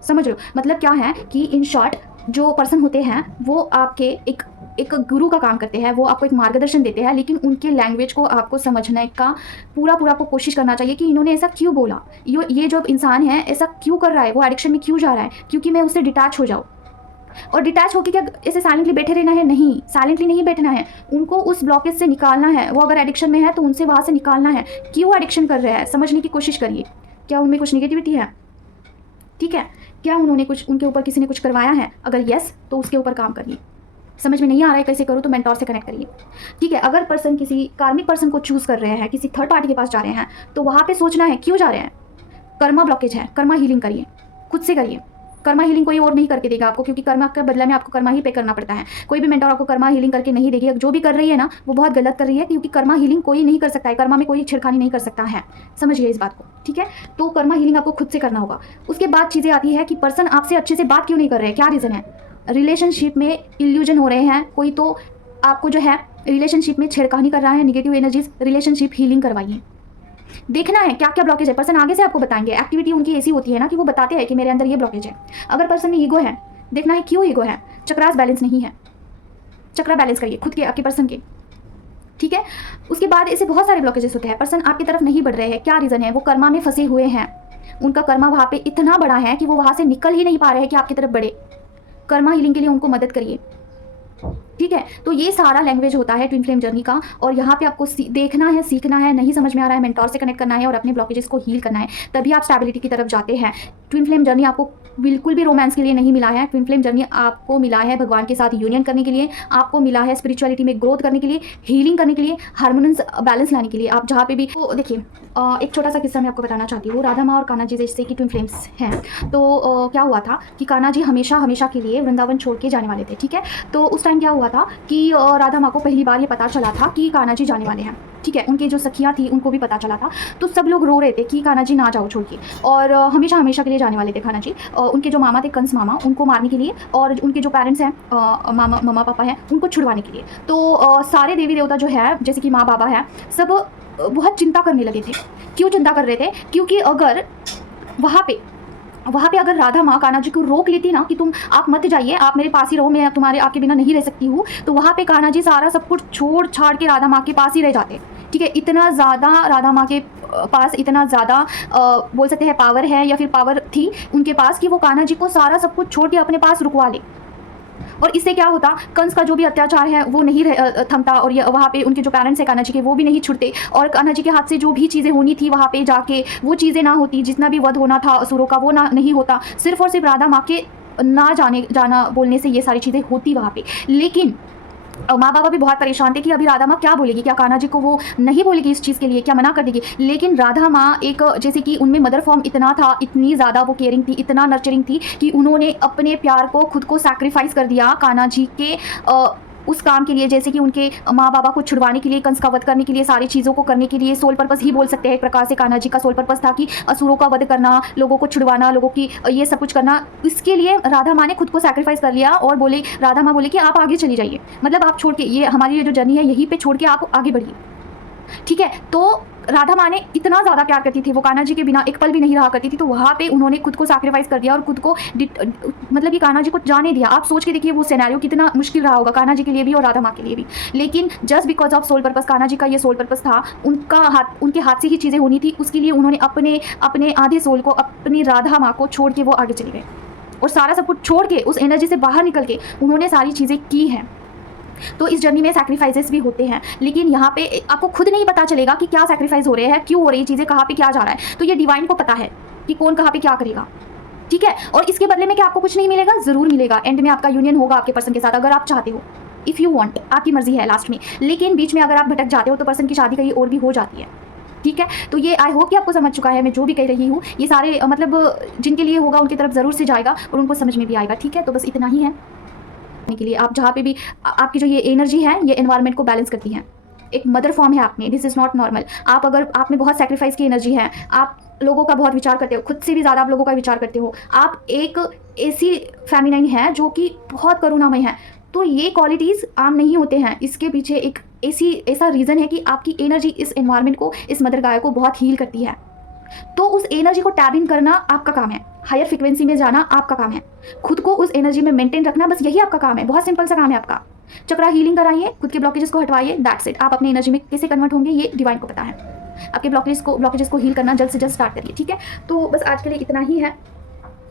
समझ रहे हो। मतलब क्या है कि इन शॉर्ट जो पर्सन होते हैं वो आपके एक गुरु का काम करते हैं, वो आपको एक मार्गदर्शन देते हैं, लेकिन उनके लैंग्वेज को आपको समझने का पूरा आपको कोशिश करना चाहिए कि इन्होंने ऐसा क्यों बोला, ये जो इंसान है ऐसा क्यों कर रहा है, वो एडिक्शन में क्यों जा रहा है, क्योंकि मैं उससे डिटैच हो जाऊँ। और डिटैच होकर क्या ऐसे साइलेंटली बैठे रहना है, नहीं, साइलेंटली नहीं बैठना है, उनको उस ब्लॉकेज से निकालना है। वो अगर एडिक्शन में है तो उनसे वहाँ से निकालना है, क्यों एडिक्शन कर रहे हैं, समझने की कोशिश करिए। क्या उनमें कुछ निगेटिविटी है, ठीक है, क्या उन्होंने कुछ, उनके ऊपर किसी ने कुछ करवाया है, अगर यस तो उसके ऊपर काम करिए। समझ में नहीं आ रहा है कैसे करूँ, तो मेंटोर से कनेक्ट करिए, ठीक है। अगर पर्सन किसी कार्मिक पर्सन को चूज़ कर रहे हैं, किसी थर्ड पार्टी के पास जा रहे हैं, तो वहाँ पे सोचना है क्यों जा रहे हैं, कर्मा ब्लॉकेज है, कर्मा हीलिंग करिए, खुद से करिए। कर्मा हीलिंग कोई और नहीं करके देगा आपको, क्योंकि कर्मा के बदले में आपको कर्मा ही पे करना पड़ता है। कोई भी मेंटोर आपको कर्मा हीलिंग करके नहीं देगी, जो भी कर रही है ना वो बहुत गलत कर रही है, क्योंकि कर्मा हीलिंग कोई नहीं कर सकता है, कर्मा में कोई छिड़खानी नहीं कर सकता है, समझिए इस बात को, ठीक है। तो कर्मा हीलिंग आपको खुद से करना होगा। उसके बाद चीज़ें आती है कि पर्सन आपसे अच्छे से बात क्यों नहीं कर रहे हैं, क्या रीज़न है। रिलेशनशिप में इल्यूजन हो रहे हैं, कोई तो आपको जो है रिलेशनशिप में छेड़खानी कर रहा है, निगेटिव एनर्जीज, रिलेशनशिप हीलिंग करवाइए। देखना है क्या क्या ब्लॉकेज है, पर्सन आगे से आपको बताएंगे। एक्टिविटी उनकी ऐसी होती है ना कि वो बताते हैं कि मेरे अंदर ये ब्लॉकेज है। अगर पर्सन में ईगो है, देखना है क्यों ईगो है, चक्रास बैलेंस नहीं है, चक्रा बैलेंस करिए खुद के, आपके पर्सन के, ठीक है। उसके बाद ऐसे बहुत सारे ब्लॉकेजेस होते हैं, पर्सन आपकी तरफ नहीं बढ़ रहे हैं, क्या रीज़न है, वो कर्मा में फंसे हुए हैं, उनका कर्मा वहाँ पे इतना बड़ा है कि वो वहाँ से निकल ही नहीं पा रहे हैं कि आपकी तरफ बढ़े। कर्मा हीलिंग के लिए उनको मदद करिए, ठीक है। तो ये सारा लैंग्वेज होता है ट्विन फ्लेम जर्नी का, और यहाँ पे आपको देखना है, सीखना है, नहीं समझ में आ रहा है, मेंटोर से कनेक्ट करना है और अपने ब्लॉकेजेस को हील करना है, तभी आप स्टेबिलिटी की तरफ जाते हैं। ट्विन फ्लेम जर्नी आपको बिल्कुल भी रोमांस के लिए नहीं मिला है, ट्विन फ्लेम जर्नी आपको मिला है भगवान के साथ यूनियन करने के लिए, आपको मिला है स्पिरिचुअलिटी में ग्रोथ करने के लिए, हीलिंग करने के लिए, हार्मोन्स बैलेंस लाने के लिए। आप जहाँ पे भी, तो देखिए एक छोटा सा किस्सा मैं आपको बताना चाहती हूँ। राधा माँ और कान्हा जी जैसे कि ट्विन फ्लेम्स हैं, तो क्या हुआ था कि कान्हा जी हमेशा हमेशा के लिए वृंदावन छोड़ के जाने वाले थे, ठीक है। तो उस टाइम क्या हुआ था कि राधा माँ को पहली बार ये पता चला था कि कान्हा जी जाने वाले हैं, ठीक है। उनके जो सखियाँ थी उनको भी पता चला था, तो सब लोग रो रहे थे कि कान्हा जी ना जाओ छोड़ के, और हमेशा हमेशा के लिए जाने वाले थे कान्हा जी। उनके जो मामा थे कंस मामा, उनको मारने के लिए, और उनके जो पेरेंट्स हैं मामा पापा हैं, उनको छुड़वाने के लिए। तो सारे देवी देवता जो है, जैसे कि माँ बाबा है, सब बहुत चिंता करने लगे थे। क्यों चिंता कर रहे थे, क्योंकि अगर वहाँ पे अगर राधा माँ कान्हा जी को रोक लेती ना कि तुम आप मत जाइए, आप मेरे पास ही रहो, मैं तुम्हारे आपके बिना नहीं रह सकती हूँ, तो वहाँ पे कान्हा जी सारा सब कुछ छोड़ छाड़ के राधा माँ के पास ही रह जाते, ठीक है। इतना ज़्यादा राधा माँ के पास, इतना ज़्यादा बोल सकते हैं पावर है, या फिर पावर थी उनके पास कि वो कान्हा जी को सारा सब कुछ छोड़ के अपने पास रुकवा ले। और इससे क्या होता, कंस का जो भी अत्याचार है वो नहीं थमता, और ये वहाँ पे उनके जो पेरेंट्स हैं कान्हा जी के, वो भी नहीं छुड़ते, और कान्हा जी के हाथ से जो भी चीज़ें होनी थी वहाँ पे जाके वो चीज़ें ना होती, जितना भी वध होना था असुरों का वो ना नहीं होता, सिर्फ और सिर्फ राधा माँ के ना जाना बोलने से ये सारी चीज़ें होती वहाँ पे। लेकिन माँ बाबा भी बहुत परेशान थे कि अभी राधा माँ क्या बोलेगी, क्या कान्हा जी को वो नहीं बोलेगी इस चीज़ के लिए, क्या मना कर देगी। लेकिन राधा माँ एक, जैसे कि उनमें मदर फॉर्म इतना था, इतनी ज़्यादा वो केयरिंग थी, इतना नर्चरिंग थी कि उन्होंने अपने प्यार को, खुद को सैक्रिफाइस कर दिया कान्हा जी के उस काम के लिए, जैसे कि उनके माँ बाबा को छुड़वाने के लिए, कंस का वध करने के लिए, सारी चीज़ों को करने के लिए। सोल पर्पस ही बोल सकते हैं एक प्रकार से, कान्हा जी का सोल पर्पस था कि असुरों का वध करना, लोगों को छुड़वाना, लोगों की ये सब कुछ करना। इसके लिए राधा माँ ने खुद को सैक्रिफाइस कर लिया, और बोले, राधा माँ बोले कि आप आगे चली जाइए, मतलब आप छोड़ के, ये हमारी ये जो जर्नी है यहीं पर छोड़ के आप आगे बढ़िए, ठीक है। तो राधा माँ ने इतना ज़्यादा प्यार करती थी, वो कान्हा जी के बिना एक पल भी नहीं रहा करती थी, तो वहाँ पे उन्होंने खुद को सैक्रिफाइस कर दिया और खुद को मतलब कि कान्हा जी को जाने दिया। आप सोच के देखिए वो सिनेरियो कितना मुश्किल रहा होगा कान्हा जी के लिए भी और राधा माँ के लिए भी। लेकिन just because of soul purpose, Kanha ji का ये सोल पर्पस था, उनके हाथ से ही चीज़ें होनी थी, उसके लिए उन्होंने अपने आधे सोल को, अपनी राधा माँ को छोड़ के वो आगे चले गए, और सारा सब कुछ छोड़ के, उस एनर्जी से बाहर निकल के उन्होंने सारी चीज़ें की हैं। तो इस जर्नी में सैक्रिफाइसेस भी होते हैं, लेकिन यहाँ पे आपको खुद नहीं पता चलेगा कि क्या सैक्रिफाइस हो रहे हैं, क्यों हो रही चीज़ें, कहाँ पे क्या जा रहा है। तो ये डिवाइन को पता है कि कौन कहाँ पे क्या करेगा, ठीक है। और इसके बदले में क्या आपको कुछ नहीं मिलेगा, ज़रूर मिलेगा। एंड में आपका यूनियन होगा आपके पर्सन के साथ, अगर आप चाहते हो, इफ़ यू वांट, आपकी मर्जी है लास्ट में। लेकिन बीच में अगर आप भटक जाते हो तो पर्सन की शादी कहीं और भी हो जाती है, ठीक है। तो ये आई होप कि आपको समझ चुका है मैं जो भी कह रही हूँ, ये सारे मतलब जिनके लिए होगा उनकी तरफ ज़रूर से जाएगा और उनको समझ में भी आएगा, ठीक है। तो बस इतना ही है के लिए। आप जहाँ पे भी, आपकी जो ये एनर्जी है ये एनवायरनमेंट को बैलेंस करती है, एक मदर फॉर्म है आप में, दिस इज़ नॉट नॉर्मल। आप अगर आप में बहुत सेक्रीफाइस की एनर्जी है, आप लोगों का बहुत विचार करते हो, खुद से भी ज़्यादा आप लोगों का विचार करते हो, आप एक ऐसी फेमिनाइन है जो कि बहुत करुणामय है, तो ये क्वालिटीज़ आम नहीं होते हैं। इसके पीछे एक ऐसा रीज़न है कि आपकी एनर्जी इस एनवायरनमेंट को, इस मदर गाय को बहुत हील करती है। तो उस एनर्जी को टैप इन करना आपका काम है, हायर फ्रिक्वेंसी में जाना आपका काम है, खुद को उस एनर्जी में मेंटेन रखना, बस यही आपका काम है। बहुत सिंपल सा काम है आपका। चक्रा हीलिंग कराइए, खुद के ब्लॉकेजेस को हटवाइए, दैट्स इट। आप अपनी एनर्जी में कैसे कन्वर्ट होंगे ये डिवाइन को पता है। आपके ब्लॉकेजेस को हील करना जल्द से जल्द स्टार्ट करिए, ठीक है। तो बस आज के लिए इतना ही है,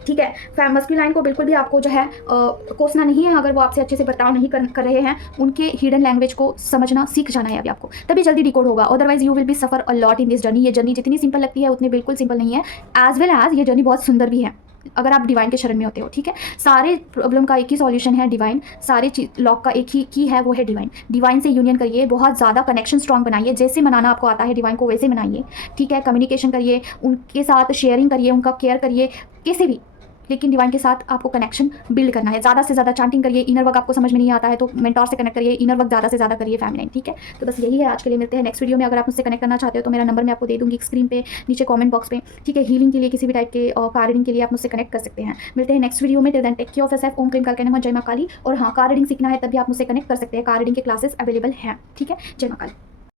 ठीक है। मस्कुलाइन को बिल्कुल भी आपको जो है कोसना नहीं है, अगर वो आपसे अच्छे से बर्ताव नहीं कर रहे हैं, उनके हिडन लैंग्वेज को समझना सीख जाना है अभी आपको, तभी जल्दी डिकोड होगा। Otherwise you will B suffer a lot in this journey. ये जर्नी जितनी सिंपल लगती है उतनी बिल्कुल सिंपल नहीं है, एज वेल एज ये जर्नी बहुत सुंदर भी है अगर आप डिवाइन के शरण में होते हो, ठीक है। सारे प्रॉब्लम का एक ही सॉल्यूशन है डिवाइन, सारे लॉक का एक ही की है, वो है डिवाइन। डिवाइन से यूनियन करिए, बहुत ज़्यादा कनेक्शन स्ट्रॉन्ग बनाइए, जैसे मनाना आपको आता है डिवाइन को वैसे मनाइए, ठीक है। कम्युनिकेशन करिए, उनके साथ शेयरिंग करिए, उनका केयर करिए, कैसे भी, लेकिन डिवाइन के साथ आपको कनेक्शन बिल्ड करना है। ज़्यादा से ज़्यादा चांटिंग करिए। इनर वर्क आपको समझ में नहीं आता है तो मेंटोर से कनेक्ट करिए, इनर वर्क ज़्यादा से ज़्यादा करिए फेमिनाइन, ठीक है। तो बस यही है आज के लिए। मिलते हैं नेक्स्ट वीडियो में। अगर आप मुझसे कनेक्ट करना चाहते हो तो मेरा नंबर मैं आपको दे दूँगी स्क्रीन पे, नीचे कमेंट बॉक्स में, ठीक है। हीलिंग के लिए, किसी भी टाइप के कार रीडिंग के लिए आप मुझसे कनेक्ट कर सकते हैं। मिलते हैं नेक्स्ट वीडियो में। Till then take care of yourself. ओम क्लीम करके नमः। जय मां काली। और हाँ, कार रीडिंग सीखना है तब भी आप मुझसे कनेक्ट कर सकते हैं। कार रीडिंग के क्लासेस अवेलेबल हैं, ठीक है। जय मां काली।